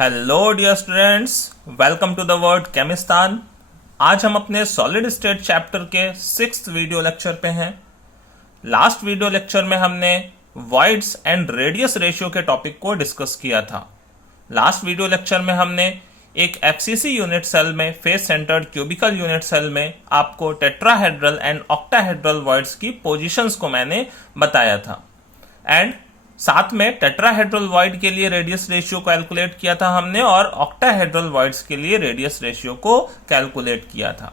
Hello dear students, welcome to the world Chemistan. आज हम अपने सॉलिड स्टेट चैप्टर के 6th वीडियो लेक्चर पे हैं। लास्ट वीडियो लेक्चर में हमने वॉइड्स एंड रेडियस रेशियो के टॉपिक को डिस्कस किया था। लास्ट वीडियो लेक्चर में हमने एक एफसीसी यूनिट सेल में face centred cubical unit cell में आपको टेट्राहेड्रल एंड ऑक्टाहेड्रल वॉइड्स की पोजीशंस को मैंने बताया था एंड साथ में टेट्राहेड्रल वॉइड के लिए रेडियस रेशियो कैलकुलेट किया था हमने और ऑक्टाहेड्रल वॉइड्स के लिए रेडियस रेशियो को कैलकुलेट किया था।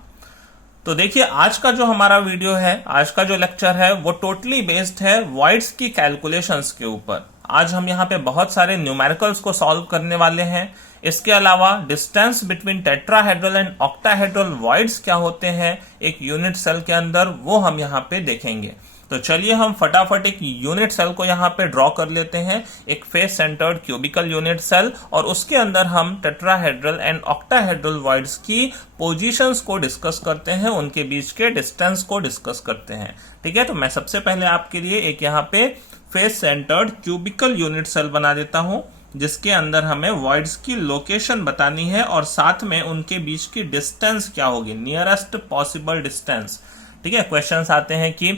तो देखिए, आज का जो हमारा वीडियो है, आज का जो लेक्चर है वो टोटली बेस्ड है वॉइड्स की कैलकुलेशंस के ऊपर। आज हम यहाँ पे बहुत सारे न्यूमेरिकल्स को सॉल्व करने वाले हैं। इसके अलावा distance between tetrahedral and octahedral voids क्या होते हैं एक यूनिट सेल के अंदर, वो हम यहाँ पे देखेंगे। तो चलिए हम फटाफट एक यूनिट सेल को यहाँ पे ड्रॉ कर लेते हैं, एक face centred cubical unit cell, और उसके अंदर हम टेट्राहेड्रल एंड ऑक्टाहेड्रल वॉइड्स की पोजीशंस को डिस्कस करते हैं, उनके बीच के डिस्टेंस को डिस्कस करते हैं। ठीक है, तो मैं सबसे पहले आपके लिए एक यहाँ पे face centred cubical unit cell बना देता हूं, जिसके अंदर हमें वॉइड्स की लोकेशन बतानी है और साथ में उनके बीच की डिस्टेंस क्या होगी, नियरेस्ट पॉसिबल डिस्टेंस। ठीक है, क्वेश्चंस आते हैं कि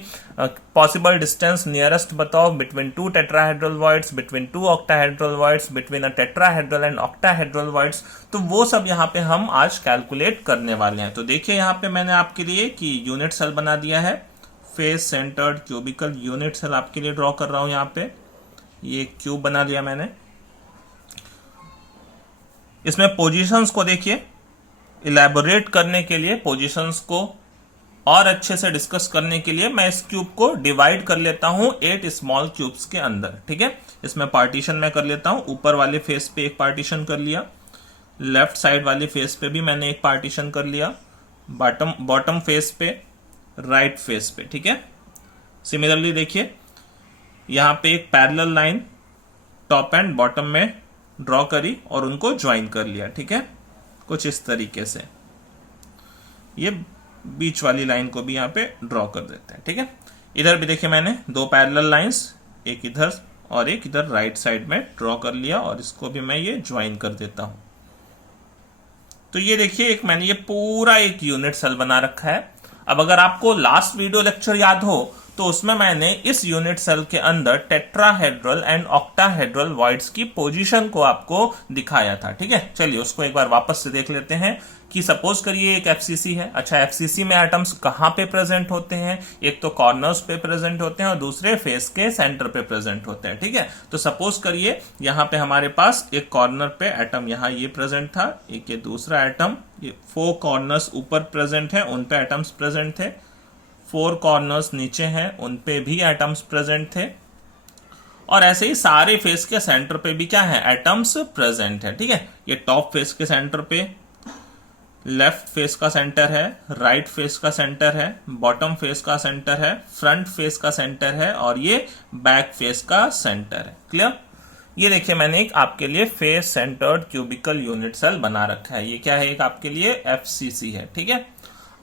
पॉसिबल डिस्टेंस नियरेस्ट बताओ between two tetrahedral voids, between two octahedral voids, between a tetrahedral and octahedral voids. तो वो सब यहाँ पे हम आज कैलकुलेट करने वाले हैं। तो देखिए, यहाँ पे मैंने आपके लिए कि यूनिट सेल बना दिया है, face centred cubical unit cell आपके लिए ड्रॉ कर रहा हूं। यहाँ पे ये क्यूब बना लिया मैंने। इसमें पोजीशंस को देखिए, इलैबोरेट करने के लिए, पोजीशंस को और अच्छे से डिस्कस करने के लिए मैं इस क्यूब को डिवाइड कर लेता हूं 8 स्मॉल क्यूब्स के अंदर। ठीक है, इसमें पार्टीशन मैं कर लेता हूं। ऊपर वाले फेस पे एक पार्टीशन कर लिया, लेफ्ट साइड वाले फेस पे भी मैंने एक पार्टीशन कर लिया, बॉटम फेस पे, राइट फेस पे। ठीक है, सिमिलरली देखिए, यहां पे एक parallel line top and bottom में ड्रॉ करी और उनको ज्वाइन कर लिया। ठीक है, कुछ इस तरीके से ये बीच वाली लाइन को भी यहां पे ड्रॉ कर देते हैं। ठीक है, इधर भी देखिए मैंने दो पैरेलल लाइंस, एक इधर और एक इधर राइट साइड में ड्रॉ कर लिया और इसको भी मैं ये ज्वाइन कर देता हूं। तो ये देखिए, एक मैंने ये पूरा एक यूनिट सेल बना रखा है। अब अगर आपको लास्ट वीडियो लेक्चर याद हो तो उसमें मैंने इस यूनिट सेल के अंदर टेट्राहेड्रल एंड ऑक्टाहेड्रल वॉइड्स की पोजीशन को आपको दिखाया था। ठीक है, चलिए उसको एक बार वापस से देख लेते हैं कि सपोज करिए एक एफसीसी है। अच्छा, एफसीसी में एटम्स कहां पे प्रेजेंट होते हैं? एक तो कॉर्नर्स पे प्रेजेंट होते हैं और दूसरे फेस के सेंटर पे प्रेजेंट होते हैं। ठीक है, तो सपोज करिए यहां पे हमारे पास एक कॉर्नर पे एटम यहां ये प्रेजेंट था, एक ये दूसरा एटम, ये 4 कॉर्नर्स ऊपर प्रेजेंट है, उन पे एटम्स प्रेजेंट थे, 4 कॉर्नर्स नीचे हैं, उन पे भी एटम्स प्रेजेंट थे, और ऐसे ही सारे फेस के सेंटर पे भी क्या है, एटम्स प्रेजेंट है। ठीक है, ये टॉप फेस के सेंटर पे लेफ्ट फेस का सेंटर है, राइट फेस का सेंटर है, बॉटम फेस का सेंटर है, फ्रंट फेस का सेंटर है और ये बैक फेस का सेंटर है। क्लियर? ये देखिए, मैंने एक आपके लिए face centred cubical unit cell बना रखा है। ये क्या है? एक आपके लिए एफसीसी है। ठीक है,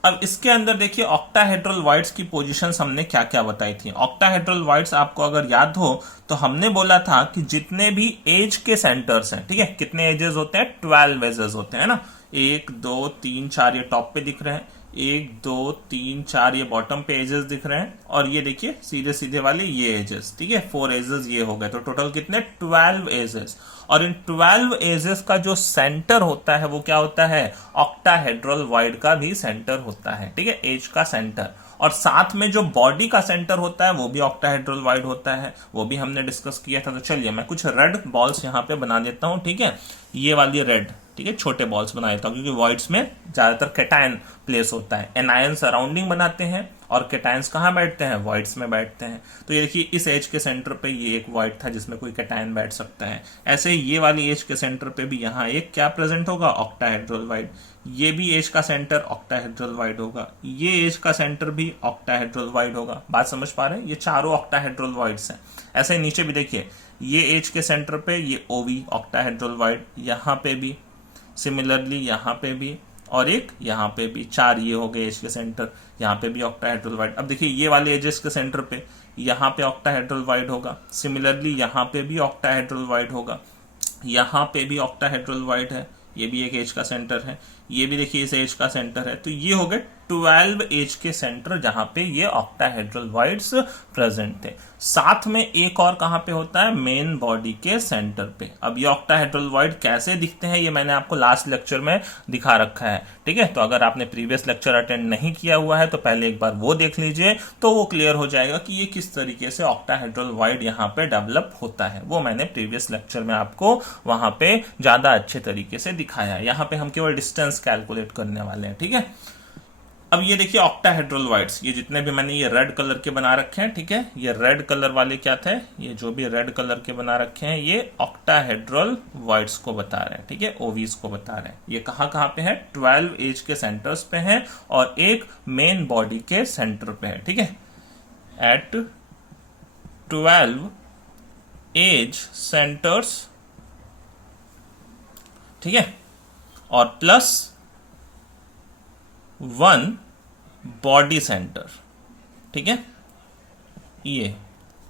अब इसके अंदर देखिए ऑक्टाहेड्रल वॉइड्स की पोजीशंस हमने क्या क्या बताई थी। ऑक्टाहेड्रल वॉइड्स आपको अगर याद हो तो हमने बोला था कि जितने भी एज के सेंटर्स हैं, ठीक है, कितने एजेस होते हैं? 12 एजेस होते हैं ना। 1 2 3 4 ये टॉप पे दिख रहे हैं, 1 2 3 4 ये बॉटम पे एजेस दिख रहे हैं, और ये देखिए सीधे सीधे वाले ये एजेस। ठीक है, 4 एजेस ये हो गए, तो टोटल कितने? 12 एजेस। और इन 12 एजेस का जो सेंटर होता है वो क्या होता है? ऑक्टाहेड्रल वॉइड का भी सेंटर होता है। ठीक है, एज का सेंटर, और साथ में जो बॉडी का सेंटर होता है वो भी ऑक्टाहेड्रल वॉइड होता है, वो भी हमने डिस्कस किया था। तो चलिए मैं कुछ रेड बॉल्स यहाँ पे बना देता हूँ। ठीक है, ये वाली रेड, ठीक है, छोटे बॉल्स बना देता हूँ क्योंकि वॉइड्स में ज्यादातर कैटायन प्लेस होता है। एनायन सराउंडिंग बनाते हैं और कैटायंस कहाँ बैठते हैं? वॉइड्स में बैठते हैं। तो ये देखिए, इस एज के सेंटर पे ये एक वॉइड था जिसमें कोई कैटायन बैठ सकता है। ऐसे ही ये वाली एज के सेंटर पे भी यहाँ एक क्या प्रेजेंट होगा? Octahedral void. ये भी एज का सेंटर ऑक्टाहेड्रल वॉइड होगा, ये एज का सेंटर भी ऑक्टाहेड्रल वॉइड होगा। बात समझ पा रहे हैं? ये चारों ऑक्टाहेड्रल वॉइड्स हैं। ऐसे ही नीचे भी देखिए, ये एज के सेंटर पे ये ओवी ऑक्टाहेड्रल वॉइड, यहाँ पे भी सिमिलरली, यहाँ पे भी, और एक यहाँ पे भी। 4 ये हो गए एज के सेंटर, यहाँ पे भी ऑक्टाहेड्रल वॉइड। अब देखिए, ये वाले एजेस के सेंटर पे यहाँ पे ऑक्टाहेड्रल वॉइड होगा, सिमिलरली यहाँ पे भी ऑक्टाहेड्रल वॉइड होगा। यहाँ पे भी ऑक्टाहेड्रल वाइड है, ये भी एक एज का सेंटर है, ये भी देखिए इस एज का सेंटर है। तो ये हो गए 12 एज के सेंटर जहां पे ये ऑक्टाहेड्रल वाइड्स प्रेजेंट थे। साथ में एक और कहां पे होता है, मेन बॉडी के सेंटर पे। अब ये ऑक्टाहेड्रल वाइड कैसे दिखते हैं ये मैंने आपको लास्ट लेक्चर में दिखा रखा है, ठीक है। तो अगर आपने प्रीवियस लेक्चर अटेंड नहीं किया हुआ है तो पहले एक बार वो देख लीजिए, तो वो क्लियर हो जाएगा कि ये किस तरीके से ऑक्टाहेड्रल वाइड यहाँ पे डेवलप होता है। वो मैंने प्रीवियस लेक्चर में आपको वहां पे ज्यादा अच्छे तरीके से दिखाया है। यहाँ पे हम केवल डिस्टेंस कैलकुलेट करने वाले हैं, ठीक है। अब ये देखिए ऑक्टाहेड्रल वाइड्स, ये जितने भी मैंने ये रेड कलर के बना रखे हैं, ठीक है, ये रेड कलर वाले क्या थे, ये जो भी रेड कलर के बना रखे हैं ये ऑक्टाहेड्रल वाइड्स को बता रहे हैं, ठीक है, ओवीज को बता रहे हैं। ये कहां कहां पे है, 12 एज के सेंटर्स पे है और एक मेन बॉडी के सेंटर पे है, ठीक है। एट 12 एज सेंटर्स, ठीक है, और प्लस 1 बॉडी सेंटर, ठीक है। ये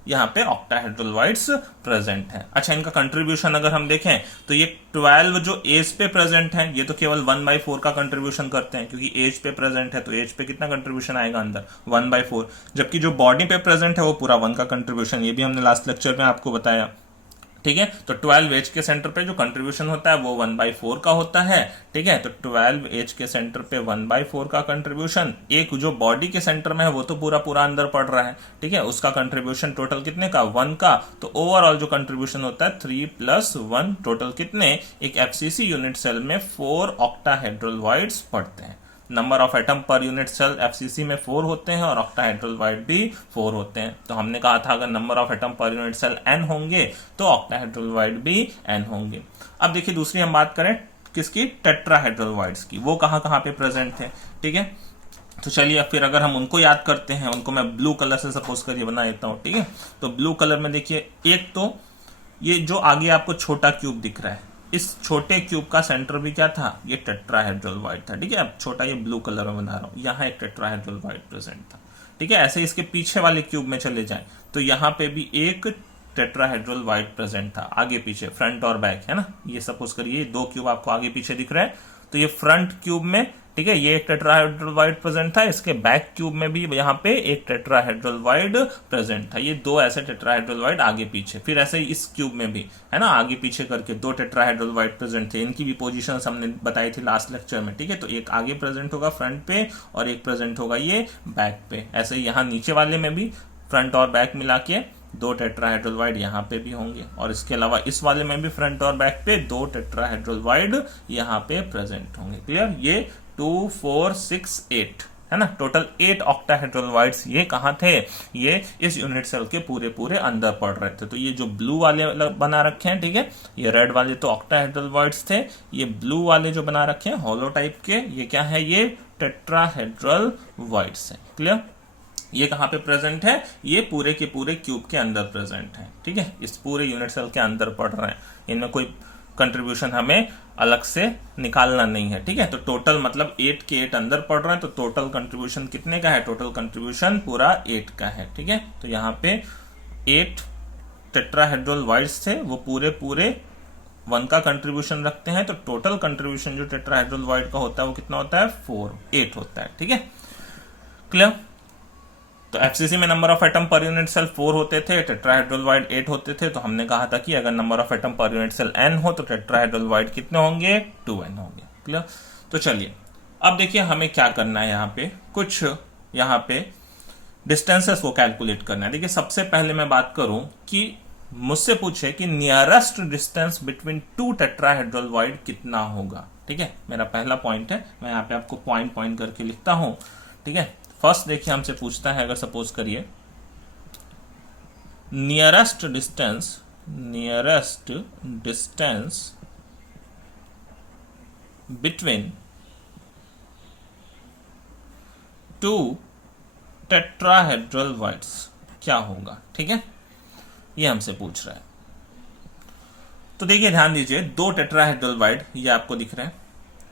यहां पे ऑक्टाहेड्रल वाइड्स प्रेजेंट है। अच्छा, इनका कंट्रीब्यूशन अगर हम देखें तो ये 12 जो एज पे प्रेजेंट है ये तो केवल 1/4 का कंट्रीब्यूशन करते हैं, क्योंकि एज पे प्रेजेंट है तो एज पे कितना कंट्रीब्यूशन आएगा अंदर, 1/4। जबकि जो बॉडी पे प्रेजेंट है वो पूरा 1 का कंट्रीब्यूशन, ये भी हमने लास्ट लेक्चर में आपको बताया, ठीक है। तो 12 एज के सेंटर पे जो कंट्रीब्यूशन होता है वो 1/4 का होता है, ठीक है। तो 12 एज के सेंटर पे 1/4 का कंट्रीब्यूशन, एक जो बॉडी के सेंटर में है वो तो पूरा पूरा अंदर पड़ रहा है, ठीक है, उसका कंट्रीब्यूशन टोटल कितने का, 1 का। तो ओवरऑल जो कंट्रीब्यूशन होता है 3 + 1, टोटल कितने, एक एफसीसी यूनिट सेल में 4 ऑक्टाहेड्रल वाइड्स पड़ते हैं। Number of atom per unit cell FCC में 4 होते हैं और ऑक्टाहेड्रल वाइड भी 4 होते हैं। तो हमने कहा था अगर number of atom per unit cell n होंगे तो ऑक्टाहेड्रल वाइड भी n होंगे। अब देखिए दूसरी हम बात करें किसकी, टेट्राहेड्रल वाइड्स की, वो कहां कहां पे प्रेजेंट थे, ठीक है। तो चलिए फिर अगर हम उनको याद करते हैं, उनको मैं ब्लू कलर से सपोज करिए बना देता हूं, ठीक है। तो ब्लू कलर में देखिए, एक तो ये जो आगे आपको छोटा क्यूब दिख रहा है, इस छोटे क्यूब का सेंटर भी क्या था, ये टेट्राहेड्रल वाइड था, ठीक है। अब छोटा ये ब्लू कलर में बना रहा हूं, यहाँ एक टेट्राहेड्रल वाइड प्रेजेंट था, ठीक है। ऐसे इसके पीछे वाले क्यूब में चले जाएं तो यहाँ पे भी एक टेट्राहेड्रल वाइड प्रेजेंट था, आगे पीछे, फ्रंट और बैक, है ना। ये सपोज करिए 2 क्यूब आपको आगे पीछे दिख रहा है, तो ये फ्रंट क्यूब में, ठीक है, ये एक टेट्राहेड्रल वाइड प्रेजेंट था, इसके बैक क्यूब में भी यहाँ पे एक टेट्राहेड्रल वाइड प्रेजेंट था। ये 2 ऐसे टेट्राहेड्रल वाइड आगे पीछे, फिर ऐसे ही इस क्यूब में भी, है ना, आगे पीछे करके 2 टेट्राहेड्रल वाइड प्रेजेंट थे। इनकी भी पोजीशंस हमने बताई थी लास्ट लेक्चर में, ठीक है। तो एक आगे प्रेजेंट होगा फ्रंट पे और एक प्रेजेंट होगा ये बैक पे। ऐसे ही यहाँ नीचे वाले में भी फ्रंट और बैक मिला के 2 टेट्राहेड्रल वाइड यहाँ पे भी होंगे, और इसके अलावा इस वाले में भी फ्रंट और बैक पे 2 टेट्राहेड्रल वाइड यहाँ पे प्रेजेंट होंगे। क्लियर, ये 2 4 6 8 है ना, टोटल 8 ऑक्टाहेड्रल वाइड्स ये कहाँ थे, ये इस यूनिट सेल के पूरे पूरे अंदर पड़ रहे थे। तो ये जो ब्लू वाले बना रखे हैं, ठीक है, ये रेड वाले तो ऑक्टाहेड्रल वाइड्स थे, ये ब्लू वाले जो बना रखे हैं हॉलो टाइप के, ये क्या है, ये टेट्राहेड्रल वाइड्स है। क्लियर, ये कहां पे प्रेजेंट है, ये पूरे के पूरे क्यूब के अंदर प्रेजेंट है, ठीक है, इस पूरे यूनिट सेल के अंदर पड़ रहे हैं, इनमें कोई कंट्रीब्यूशन हमें अलग से निकालना नहीं है, ठीक है। तो टोटल मतलब 8 के 8 अंदर पड़ रहे हैं, तो टोटल कंट्रीब्यूशन कितने का है, टोटल कंट्रीब्यूशन पूरा 8 का है, ठीक है। तो यहाँ पे 8 टेट्राहेड्रल वाइड्स थे, वो पूरे पूरे 1 का कंट्रीब्यूशन रखते हैं, तो टोटल कंट्रीब्यूशन जो टेट्राहेड्रल वाइड का होता है वो कितना होता है, 8 होता है, ठीक है। क्लियर, तो एफसीसी में number of atom per unit cell 4 होते थे, टेट्राहेड्रल वाइड 8 होते थे। तो हमने कहा था कि अगर number of atom per unit cell n हो तो टेट्राहेड्रल वाइड कितने होंगे, 2n होंगे। क्लियर, तो चलिए अब देखिए हमें क्या करना है, यहाँ पे कुछ यहाँ पे डिस्टेंसेस को कैलकुलेट करना है। देखिए सबसे पहले मैं बात करूं कि मुझसे पूछे कि nearest distance between 2 tetrahedral void कितना होगा, ठीक है। मेरा पहला पॉइंट है, मैं यहाँ पे आपको पॉइंट पॉइंट करके लिखता हूं, ठीक है। फर्स्ट देखिए हमसे पूछता है, अगर सपोज करिए nearest distance between 2 tetrahedral wides क्या होगा, ठीक है, ये हमसे पूछ रहा है। तो देखिए ध्यान दीजिए, 2 टेट्राहेड्रल वाइड ये आपको दिख रहे हैं,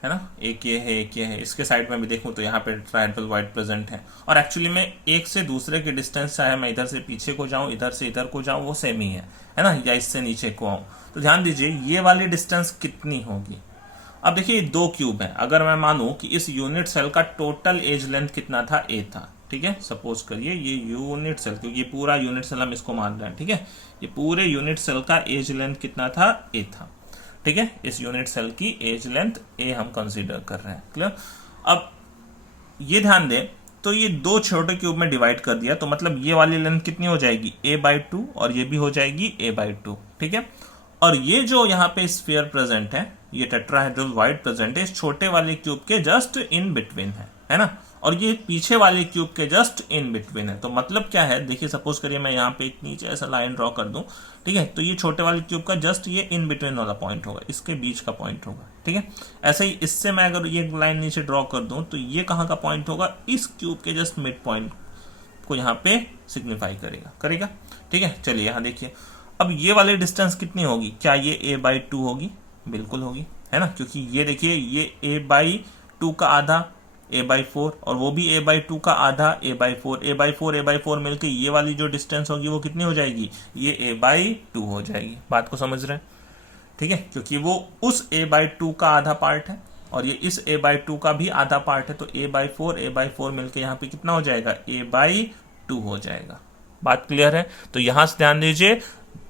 है ना, एक ये है, एक ये है, इसके साइड में भी देखूं तो यहाँ पे टेट्राहेड्रल वाइड प्रेजेंट है। और एक्चुअली में एक से दूसरे की डिस्टेंस, चाहे मैं इधर से पीछे को जाऊं, इधर से इधर को जाऊं, वो सेम ही है ना, या इससे नीचे को आऊं। तो ध्यान दीजिए ये वाली डिस्टेंस कितनी होगी। अब देखिए दो क्यूब है, अगर मैं मानूं कि इस यूनिट सेल का टोटल एज लेंथ कितना था, ए था, ठीक है। सपोज करिए ये यूनिट सेल, क्योंकि ये पूरा यूनिट सेल हम इसको मान रहे हैं, ठीक है, ये पूरे यूनिट सेल का एज लेंथ कितना था, ए था, ठीक है। इस यूनिट सेल की एज लेंथ ए हम कंसीडर कर रहे हैं, क्लियर। अब ये ध्यान दें, तो ये दो छोटे क्यूब में डिवाइड कर दिया, तो मतलब ये वाली लेंथ कितनी हो जाएगी, a/2, और ये भी हो जाएगी a/2, ठीक है। और ये जो यहाँ पे स्फीयर प्रेजेंट है, ये टेट्राहेड्रल वाइड प्रेजेंट है, इस छोटे वाले क्यूब के जस्ट इन बिटवीन है ना, और ये पीछे वाले क्यूब के जस्ट इन बिटवीन है। तो मतलब क्या है, देखिए सपोज करिए मैं यहाँ पे एक नीचे ऐसा लाइन ड्रॉ कर दूं, ठीक है, तो ये छोटे वाले क्यूब का जस्ट ये इन बिटवीन वाला पॉइंट होगा, इसके बीच का पॉइंट होगा, ठीक है। ऐसे ही इससे मैं अगर ये लाइन नीचे ड्रॉ कर दूं, तो ये कहाँ का पॉइंट होगा, इस क्यूब के जस्ट मिड पॉइंट को यहाँ पे सिग्निफाई करेगा, ठीक है। चलिए यहाँ देखिए, अब ये वाली डिस्टेंस कितनी होगी, क्या ये a/2 होगी, बिल्कुल होगी, है ना, क्योंकि ये देखिए ये a/2 का आधा a/4, और वो भी a/2 का आधा a/4 मिलकर ये वाली जो डिस्टेंस होगी वो कितनी हो जाएगी, ये a/2 हो जाएगी। बात को समझ रहे हैं, ठीक है, क्योंकि वो उस a/2 का आधा पार्ट है और ये इस a/2 का भी आधा पार्ट है, तो a/4 मिलकर यहाँ पे कितना हो जाएगा, a/2 हो जाएगा। बात क्लियर है। तो यहां से ध्यान दीजिए,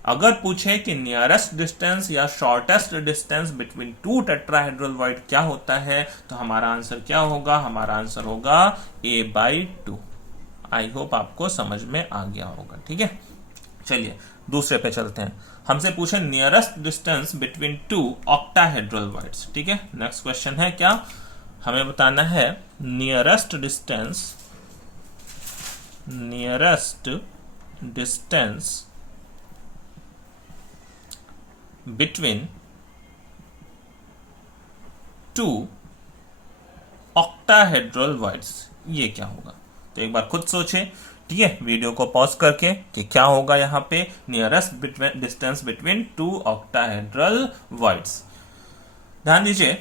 अगर पूछे कि नियरेस्ट डिस्टेंस या shortest distance between two tetrahedral void क्या होता है, तो हमारा आंसर क्या होगा, हमारा आंसर होगा a/2। आई होप आपको समझ में आ गया होगा, ठीक है। चलिए दूसरे पे चलते हैं। हमसे पूछे nearest distance between two octahedral wides, ठीक है। नेक्स्ट क्वेश्चन है क्या, हमें बताना है nearest distance between two octahedral wides, ये क्या होगा। तो एक बार खुद सोचे, ठीक है, वीडियो को पॉज करके कि क्या होगा यहाँ पे nearest distance between two octahedral wides. ध्यान दीजिए,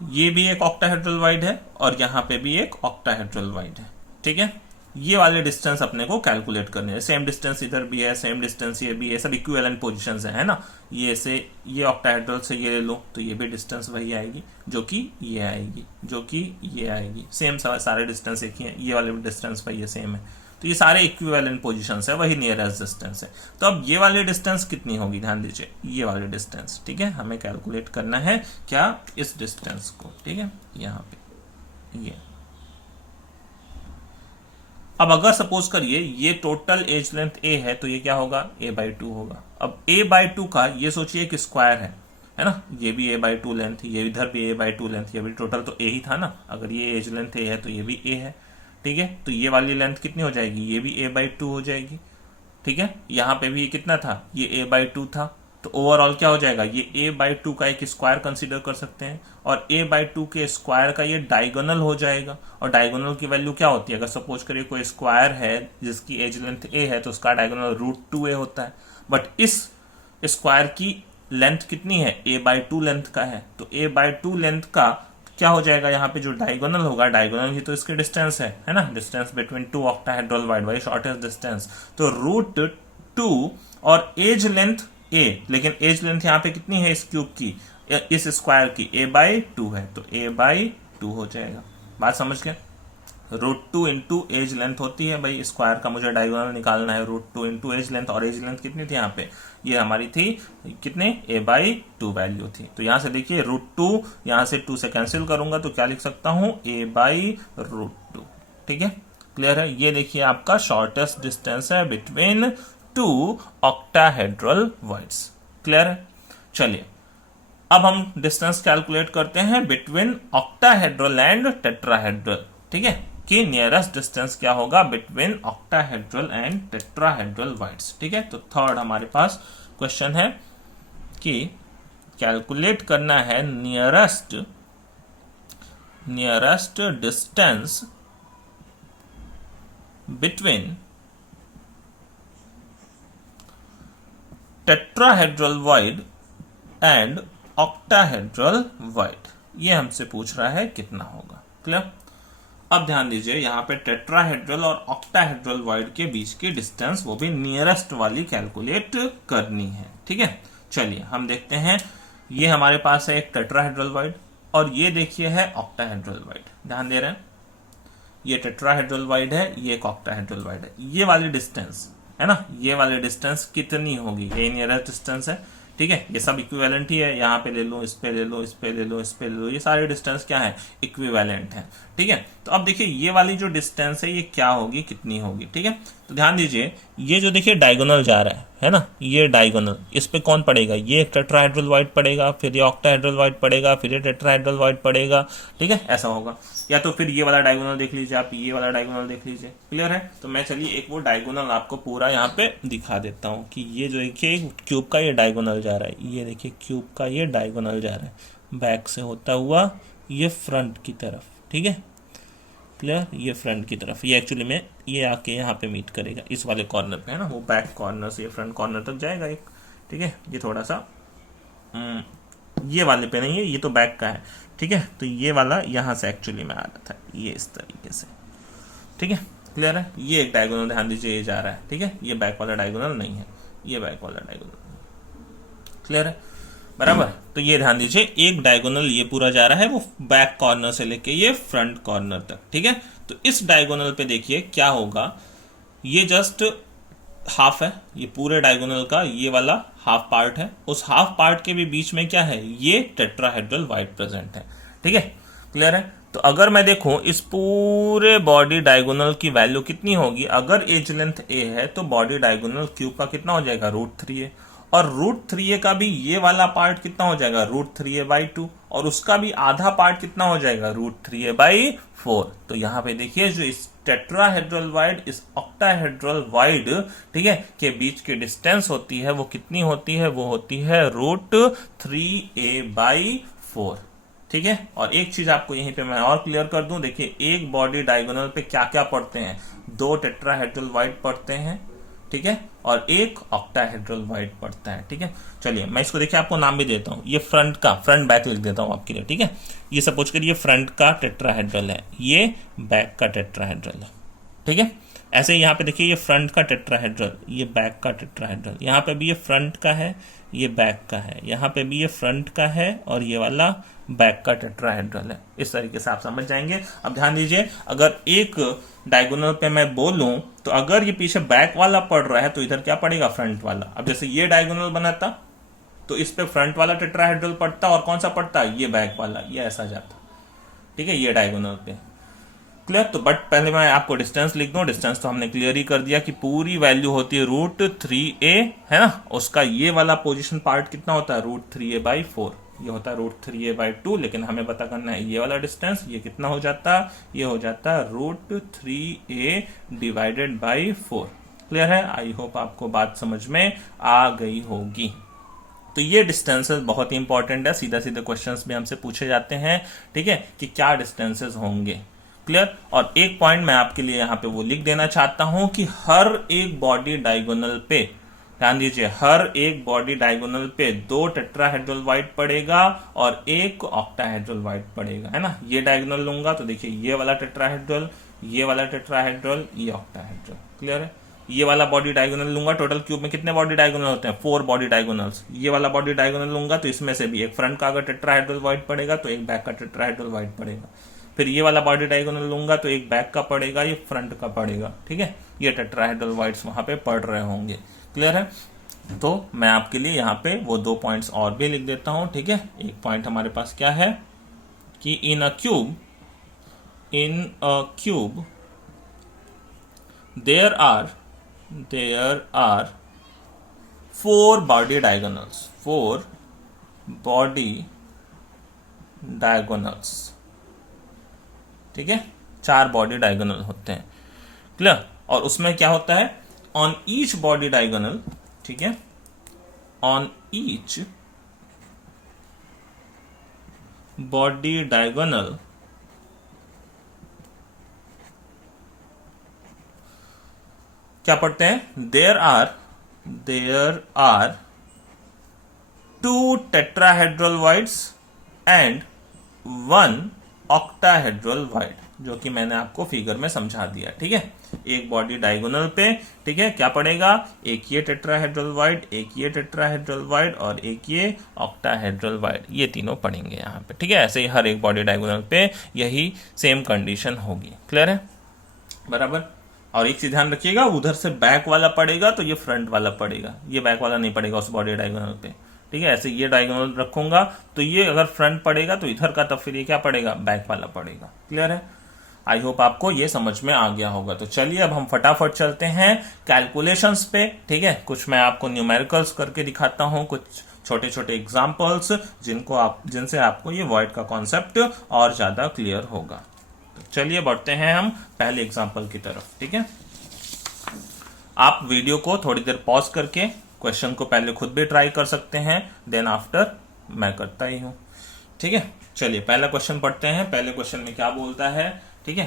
ये भी एक ऑक्टाहेड्रल वाइड है और यहाँ पे भी एक ऑक्टाहेड्रल वाइड है, ठीक है। ये वाले डिस्टेंस अपने को कैलकुलेट करने हैं, सेम डिस्टेंस इधर भी है, सेम डिस्टेंस ये भी है, सब इक्विवेलेंट पोजीशंस है ना। ये से ये ऑक्टाहेड्रल से ये ले लो तो ये भी डिस्टेंस वही आएगी जो कि ये आएगी, जो कि ये आएगी, सेम सारे डिस्टेंस एक ही है, ये वाले डिस्टेंस वही है, सेम है। तो ये सारे इक्विवेलेंट पोजीशंस है, वही नियरेस्ट डिस्टेंस है। तो अब ये वाली डिस्टेंस कितनी होगी, ध्यान दीजिए, ये वाली डिस्टेंस, ठीक है, हमें कैलकुलेट करना है क्या, इस डिस्टेंस को, ठीक है, यहाँ पे ये। अब अगर सपोज करिए ये टोटल एज लेंथ a है, तो ये क्या होगा, a/2 होगा। अब a/2 का ये सोचिए एक स्क्वायर है ना, ये भी a/2 लेंथ, ये इधर भी a/2 लेंथ, ये भी टोटल तो a ही था ना, अगर ये एज लेंथ a है तो ये भी a है, ठीक है। तो ये वाली लेंथ कितनी हो जाएगी, ये भी a/2 हो जाएगी, ठीक है। यहाँ पे भी ये कितना था, ये a/2 था, तो ओवरऑल क्या हो जाएगा, ये a/2 का एक स्क्वायर कंसीडर कर सकते हैं, और a/2 के स्क्वायर का ये डायगोनल हो जाएगा। और डायगोनल की वैल्यू क्या होती है, अगर सपोज करिए कोई स्क्वायर है जिसकी एज लेंथ a है, तो उसका डायगोनल √2a होता है। बट इस स्क्वायर की लेंथ कितनी है, a/2 लेंथ का है, तो a/2 लेंथ का क्या हो जाएगा, यहाँ पे जो डायगोनल होगा, डायगोनल ही तो इसकी डिस्टेंस है ना, distance between two octahedral wide, वही शॉर्टेस्ट डिस्टेंस, तो √2 और एज लेंथ a, लेकिन एज लेंथ यहाँ पे कितनी है इस क्यूब की, इस स्क्वायर की, a/2 है, तो a/2 हो जाएगा। बात समझ गए, √2 इंटू एज लेंथ होती है भाई, स्क्वायर का मुझे डायगोनल निकालना है, √2 इंटू एज लेंथ, और एज लेंथ कितनी थी यहाँ पे, ये हमारी थी कितने, a/2 वैल्यू थी। तो यहां से देखिए √2, यहां से 2 से कैंसिल करूंगा तो क्या लिख सकता हूं, a/√2, ठीक है, क्लियर है। ये देखिए आपका शॉर्टेस्ट डिस्टेंस है between two octahedral wides, clear है। चलिए अब हम डिस्टेंस कैलकुलेट करते हैं बिटवीन ऑक्टाहेड्रल एंड टेट्राहेड्रल, ठीक है, कि नियरेस्ट डिस्टेंस क्या होगा between octahedral and tetrahedral wides, ठीक है। तो थर्ड हमारे पास क्वेश्चन है कि कैलकुलेट करना है nearest distance between tetrahedral void and octahedral wide. ये हमसे पूछ रहा है कितना होगा। क्लियर। अब ध्यान दीजिए यहाँ पे टेट्राहेड्रल और ऑक्टाहेड्रल वॉइड के बीच की डिस्टेंस वो भी नियरेस्ट वाली कैलकुलेट करनी है। ठीक है, चलिए हम देखते हैं। ये हमारे पास है एक टेट्राहेड्रल वॉइड और ये देखिए है ऑक्टाहेड्रल वॉइड। ध्यान दे रहे हैं, ये टेट्राहेड्रल वॉइड है, ये एक ऑक्टाहेड्रल वॉइड है। ये वाली डिस्टेंस है ना, ये वाली डिस्टेंस कितनी होगी, ये नियरेस्ट डिस्टेंस है। ठीक है, ये सब इक्विवेलेंट ही है। यहाँ पे ले लो, इस पे ले लो, इस पे ले लो, इस पे ले लो, ये सारे डिस्टेंस क्या है, इक्विवेलेंट है। ठीक है, तो अब देखिए ये वाली जो डिस्टेंस है ये क्या होगी, कितनी होगी। ठीक है, तो ध्यान दीजिए ये जो देखिए डायगोनल जा रहा है ना, ये डायगोनल, इस पे कौन पड़ेगा, ये टेट्राहेड्रल वॉइड पड़ेगा, फिर ये ऑक्टाहेड्रल वॉइड पड़ेगा, फिर ये टेट्राहेड्रल वॉइड पड़ेगा। ठीक है, ऐसा होगा। या तो फिर ये वाला डायगोनल देख लीजिए आप, ये वाला डायगोनल देख लीजिए। क्लियर है। तो मैं चलिए एक वो डायगोनल आपको पूरा यहाँ पे दिखा देता हूँ कि ये जो देखिए क्यूब का ये डायगोनल जा रहा है, ये देखिए क्यूब का ये डायगोनल जा रहा है बैक से होता हुआ ये फ्रंट की तरफ। ठीक है, क्लियर, ये फ्रंट की तरफ, ये एक्चुअली में ये आके यहाँ पे मीट करेगा इस वाले कॉर्नर पे, है ना, वो बैक कॉर्नर से ये फ्रंट कॉर्नर तक जाएगा एक। ठीक है, ये थोड़ा सा ये वाले पे नहीं है, ये तो बैक का है। ठीक है, तो ये वाला यहाँ से एक्चुअली में आ रहा था, ये इस तरीके से। ठीक है, क्लियर है। ये एक डायगोनल ध्यान दीजिए ये जा रहा है। ठीक है, ये बैक वाला डायगोनल नहीं है, ये बैक वाला डायगोनल। क्लियर है, बराबर। तो ये ध्यान दीजिए एक डायगोनल ये पूरा जा रहा है वो बैक कॉर्नर से लेके ये फ्रंट कॉर्नर तक। ठीक है, तो इस डायगोनल पे देखिए क्या होगा, ये जस्ट हाफ है, ये पूरे डायगोनल का ये वाला हाफ पार्ट है। उस हाफ पार्ट के भी बीच में क्या है, ये टेट्राहेड्रल वॉइड प्रेजेंट है। ठीक है, क्लियर है। तो अगर मैं देखूं इस पूरे बॉडी डायगोनल की वैल्यू कितनी होगी, अगर एज लेंथ ए है तो बॉडी डायगोनल क्यूब का कितना हो जाएगा, √3a, और √3a का भी ये वाला पार्ट कितना हो जाएगा, √3a/2, और उसका भी आधा पार्ट कितना हो जाएगा, √3a/4। तो यहां पे देखिए जो इस टेट्राहेड्रल वॉइड इस ऑक्टाहेड्रल वॉइड, ठीक है, के बीच की डिस्टेंस होती है वो कितनी होती है, वो होती है √3a/4। ठीक है, और एक चीज आपको यहीं पे मैं और क्लियर कर दूं, देखिए एक बॉडी डायगोनल पे क्या क्या पड़ते हैं, 2 टेट्राहेड्रल वॉइड पड़ते हैं। ठीक है, और एक ऑक्टाहेड्रल वॉइड पड़ता है। ठीक है, चलिए मैं इसको देखिए आपको नाम भी देता हूं, ये फ्रंट का, फ्रंट बैक लिख देता हूं आपके लिए। ठीक है, ये सपोज करिए फ्रंट का टेट्राहेड्रल है, ये बैक का टेट्राहेड्रल है। ठीक है, ऐसे यहाँ पे देखिए ये फ्रंट का टेट्राहेड्रल, ये बैक का टेट्राहेड्रल, यहाँ पे भी ये फ्रंट का है, ये बैक का है, यहाँ पे भी ये फ्रंट का है और ये वाला बैक का टेट्राहेड्रल है। इस तरीके से आप समझ जाएंगे। अब ध्यान दीजिए अगर एक डायगोनल पे मैं बोलूं तो अगर ये पीछे बैक वाला पड़ रहा है तो इधर क्या पड़ेगा, फ्रंट वाला। अब जैसे ये डायगोनल बनाता तो इस पे फ्रंट वाला टेट्राहेड्रल पड़ता और कौन सा पड़ता, ये बैक वाला, ये ऐसा जाता। ठीक है, ये डायगोनल पे। क्लियर। तो बट पहले मैं आपको डिस्टेंस लिख दूं, डिस्टेंस तो हमने क्लियर ही कर दिया कि पूरी वैल्यू होती है √3a, है ना, उसका ये वाला पोजीशन पार्ट कितना होता है, √3a/4, ये होता है √3a/2, लेकिन हमें पता करना है ये वाला डिस्टेंस, ये कितना हो जाता, ये हो जाता है √3a/4। क्लियर है, आई होप आपको बात समझ में आ गई होगी। तो ये डिस्टेंसेस बहुत ही इंपॉर्टेंट है, सीधा सीधे क्वेश्चंस में हमसे पूछे जाते हैं। ठीक है, कि क्या डिस्टेंसेस होंगे। क्लियर। और एक पॉइंट मैं आपके लिए यहां पे वो लिख देना चाहता हूं कि हर एक बॉडी डायगोनल पे, ध्यान दीजिए, हर एक बॉडी डायगोनल पे 2 टेट्राहेड्रल वॉइड पड़ेगा और एक ऑक्टाहेड्रल वॉइड पड़ेगा, है ना। ये डायगोनल लूंगा तो देखिए ये वाला टेट्राहेड्रल, ये वाला टेट्राहेड्रल, ये ऑक्टाहेड्रल। क्लियर है। ये वाला बॉडी डायगोनल लूंगा, टोटल क्यूब में कितने बॉडी डायगोनल होते हैं, 4 बॉडी डायगोनल्स। ये वाला बॉडी डायगोनल लूंगा तो इसमें से भी एक फ्रंट का अगर टेट्राहेड्रल वॉइड पड़ेगा तो एक बैक का टेट्राहेड्रल वॉइड पड़ेगा। फिर ये वाला बॉडी डायगोनल लूंगा तो एक बैक का पड़ेगा, ये फ्रंट का पड़ेगा। ठीक है, ये टेट्राहेड्रल वॉइड्स वहां पे पड़ रहे होंगे। क्लियर है। तो मैं आपके लिए यहाँ पे वो 2 पॉइंट्स और भी लिख देता हूं। ठीक है, एक पॉइंट हमारे पास क्या है कि in a cube there are 4 body diagonals, 4 body diagonals. ठीक है, 4 बॉडी डायगोनल होते हैं। क्लियर। और उसमें क्या होता है, ऑन ईच बॉडी डायगोनल, ठीक है, ऑन ईच बॉडी डायगोनल क्या पढ़ते हैं, there are 2 tetrahedral voids and 1 octahedral void, जो कि मैंने आपको फिगर में समझा दिया। ठीक है, एक बॉडी डायगोनल पे, ठीक है, क्या पड़ेगा, एक ये टेट्राहेड्रल वाइड, एक ये टेट्राहेड्रल वाइड और एक ये ऑक्टाहेड्रल वाइड, ये तीनों पड़ेंगे यहाँ पे। ठीक है, ऐसे ही हर एक बॉडी डायगोनल पे यही सेम कंडीशन होगी। क्लियर है, बराबर। और एक चीज ध्यान रखिएगा, उधर से बैक वाला पड़ेगा तो ये फ्रंट वाला पड़ेगा, ये बैक वाला नहीं पड़ेगा उस बॉडी डायगोनल पे। ठीक है, ऐसे ये डायगोनल रखूंगा तो ये अगर फ्रंट पड़ेगा तो इधर का, तब फिर ये क्या पड़ेगा, बैक वाला पड़ेगा। क्लियर है, आई होप आपको ये समझ में आ गया होगा। तो चलिए अब हम फटाफट चलते हैं कैलकुलेशंस पे। ठीक है, कुछ मैं आपको न्यूमेरिकल्स करके दिखाता हूं, कुछ छोटे छोटे एग्जाम्पल्स जिनसे आपको ये वॉइड का कॉन्सेप्ट और ज्यादा क्लियर होगा। तो चलिए बढ़ते हैं हम पहले एग्जाम्पल की तरफ। ठीक है, आप वीडियो को थोड़ी देर पॉज करके क्वेश्चन को पहले खुद भी ट्राई कर सकते हैं, देन आफ्टर मैं करता ही हूं। ठीक है, चलिए पहला क्वेश्चन पढ़ते हैं। पहले क्वेश्चन में क्या बोलता है, ठीक है,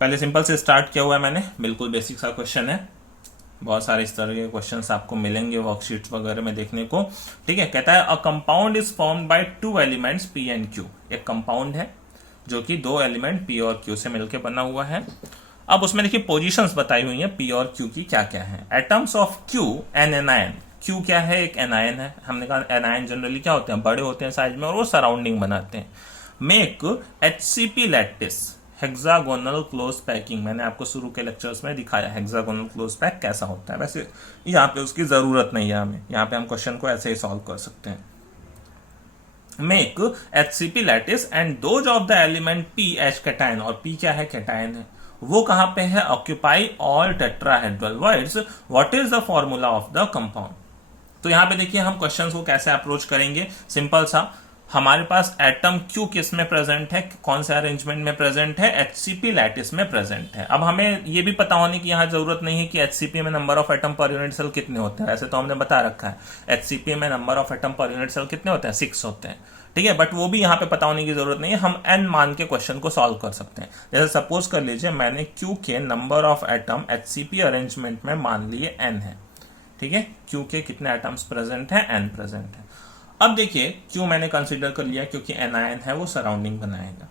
पहले सिंपल से स्टार्ट किया हुआ है मैंने, बिल्कुल बेसिक सा क्वेश्चन है। बहुत सारे इस तरह के क्वेश्चंस आपको मिलेंगे वर्कशीट्स वगैरह में देखने को। ठीक है, कहता है a compound is formed by 2 elements P and Q. एक कंपाउंड है जो कि 2 एलिमेंट पी और क्यू से मिलकर बना हुआ है। अब उसमें देखिए पोजीशंस बताई हुई हैं पी और क्यू की क्या क्या है। Atoms of Q N anion, Q क्या है, एक एनायन है। हमने कहा एनायन जनरली क्या होते हैं, बड़े होते हैं साइज में और वो सराउंडिंग बनाते हैं। Make HCP lattice hexagonal close packing, मैंने आपको शुरू के लेक्चर्स में दिखाया हेक्सागोनल क्लोज पैक कैसा होता है। वैसे यहाँ पे उसकी जरूरत नहीं है हमें, यहाँ पे हम क्वेश्चन को ऐसे ही सॉल्व कर सकते हैं। Make HCP lattice and those of the element P H cation, और पी क्या है, कैटायन है, वो कहां पे है, occupy all tetrahedral wides, what is the formula of the compound. तो यहां पे देखिए हम क्वेश्चंस को कैसे अप्रोच करेंगे, सिंपल सा, हमारे पास एटम क्यू किस में प्रेजेंट है, कौन से अरेंजमेंट में प्रेजेंट है, HCP लैटिस में प्रेजेंट है। अब हमें ये भी पता होने की यहाँ जरूरत नहीं है कि HCP में number of atom per unit cell कितने होते हैं, ऐसे तो हमने बता रखा है HCP में number of atom per unit cell कितने होते हैं, 6 होते हैं। ठीक है, बट वो भी यहाँ पे पता होने की जरूरत नहीं है, हम n मान के क्वेश्चन को सॉल्व कर सकते हैं। जैसे सपोज कर लीजिए मैंने Q के number of atom HCP arrangement में मान लिए n है। ठीक है, Q के कितने एटम्स प्रेजेंट है, n प्रेजेंट है। अब देखिए Q मैंने कंसीडर कर लिया क्योंकि एनायन है, वो सराउंडिंग बनाएगा।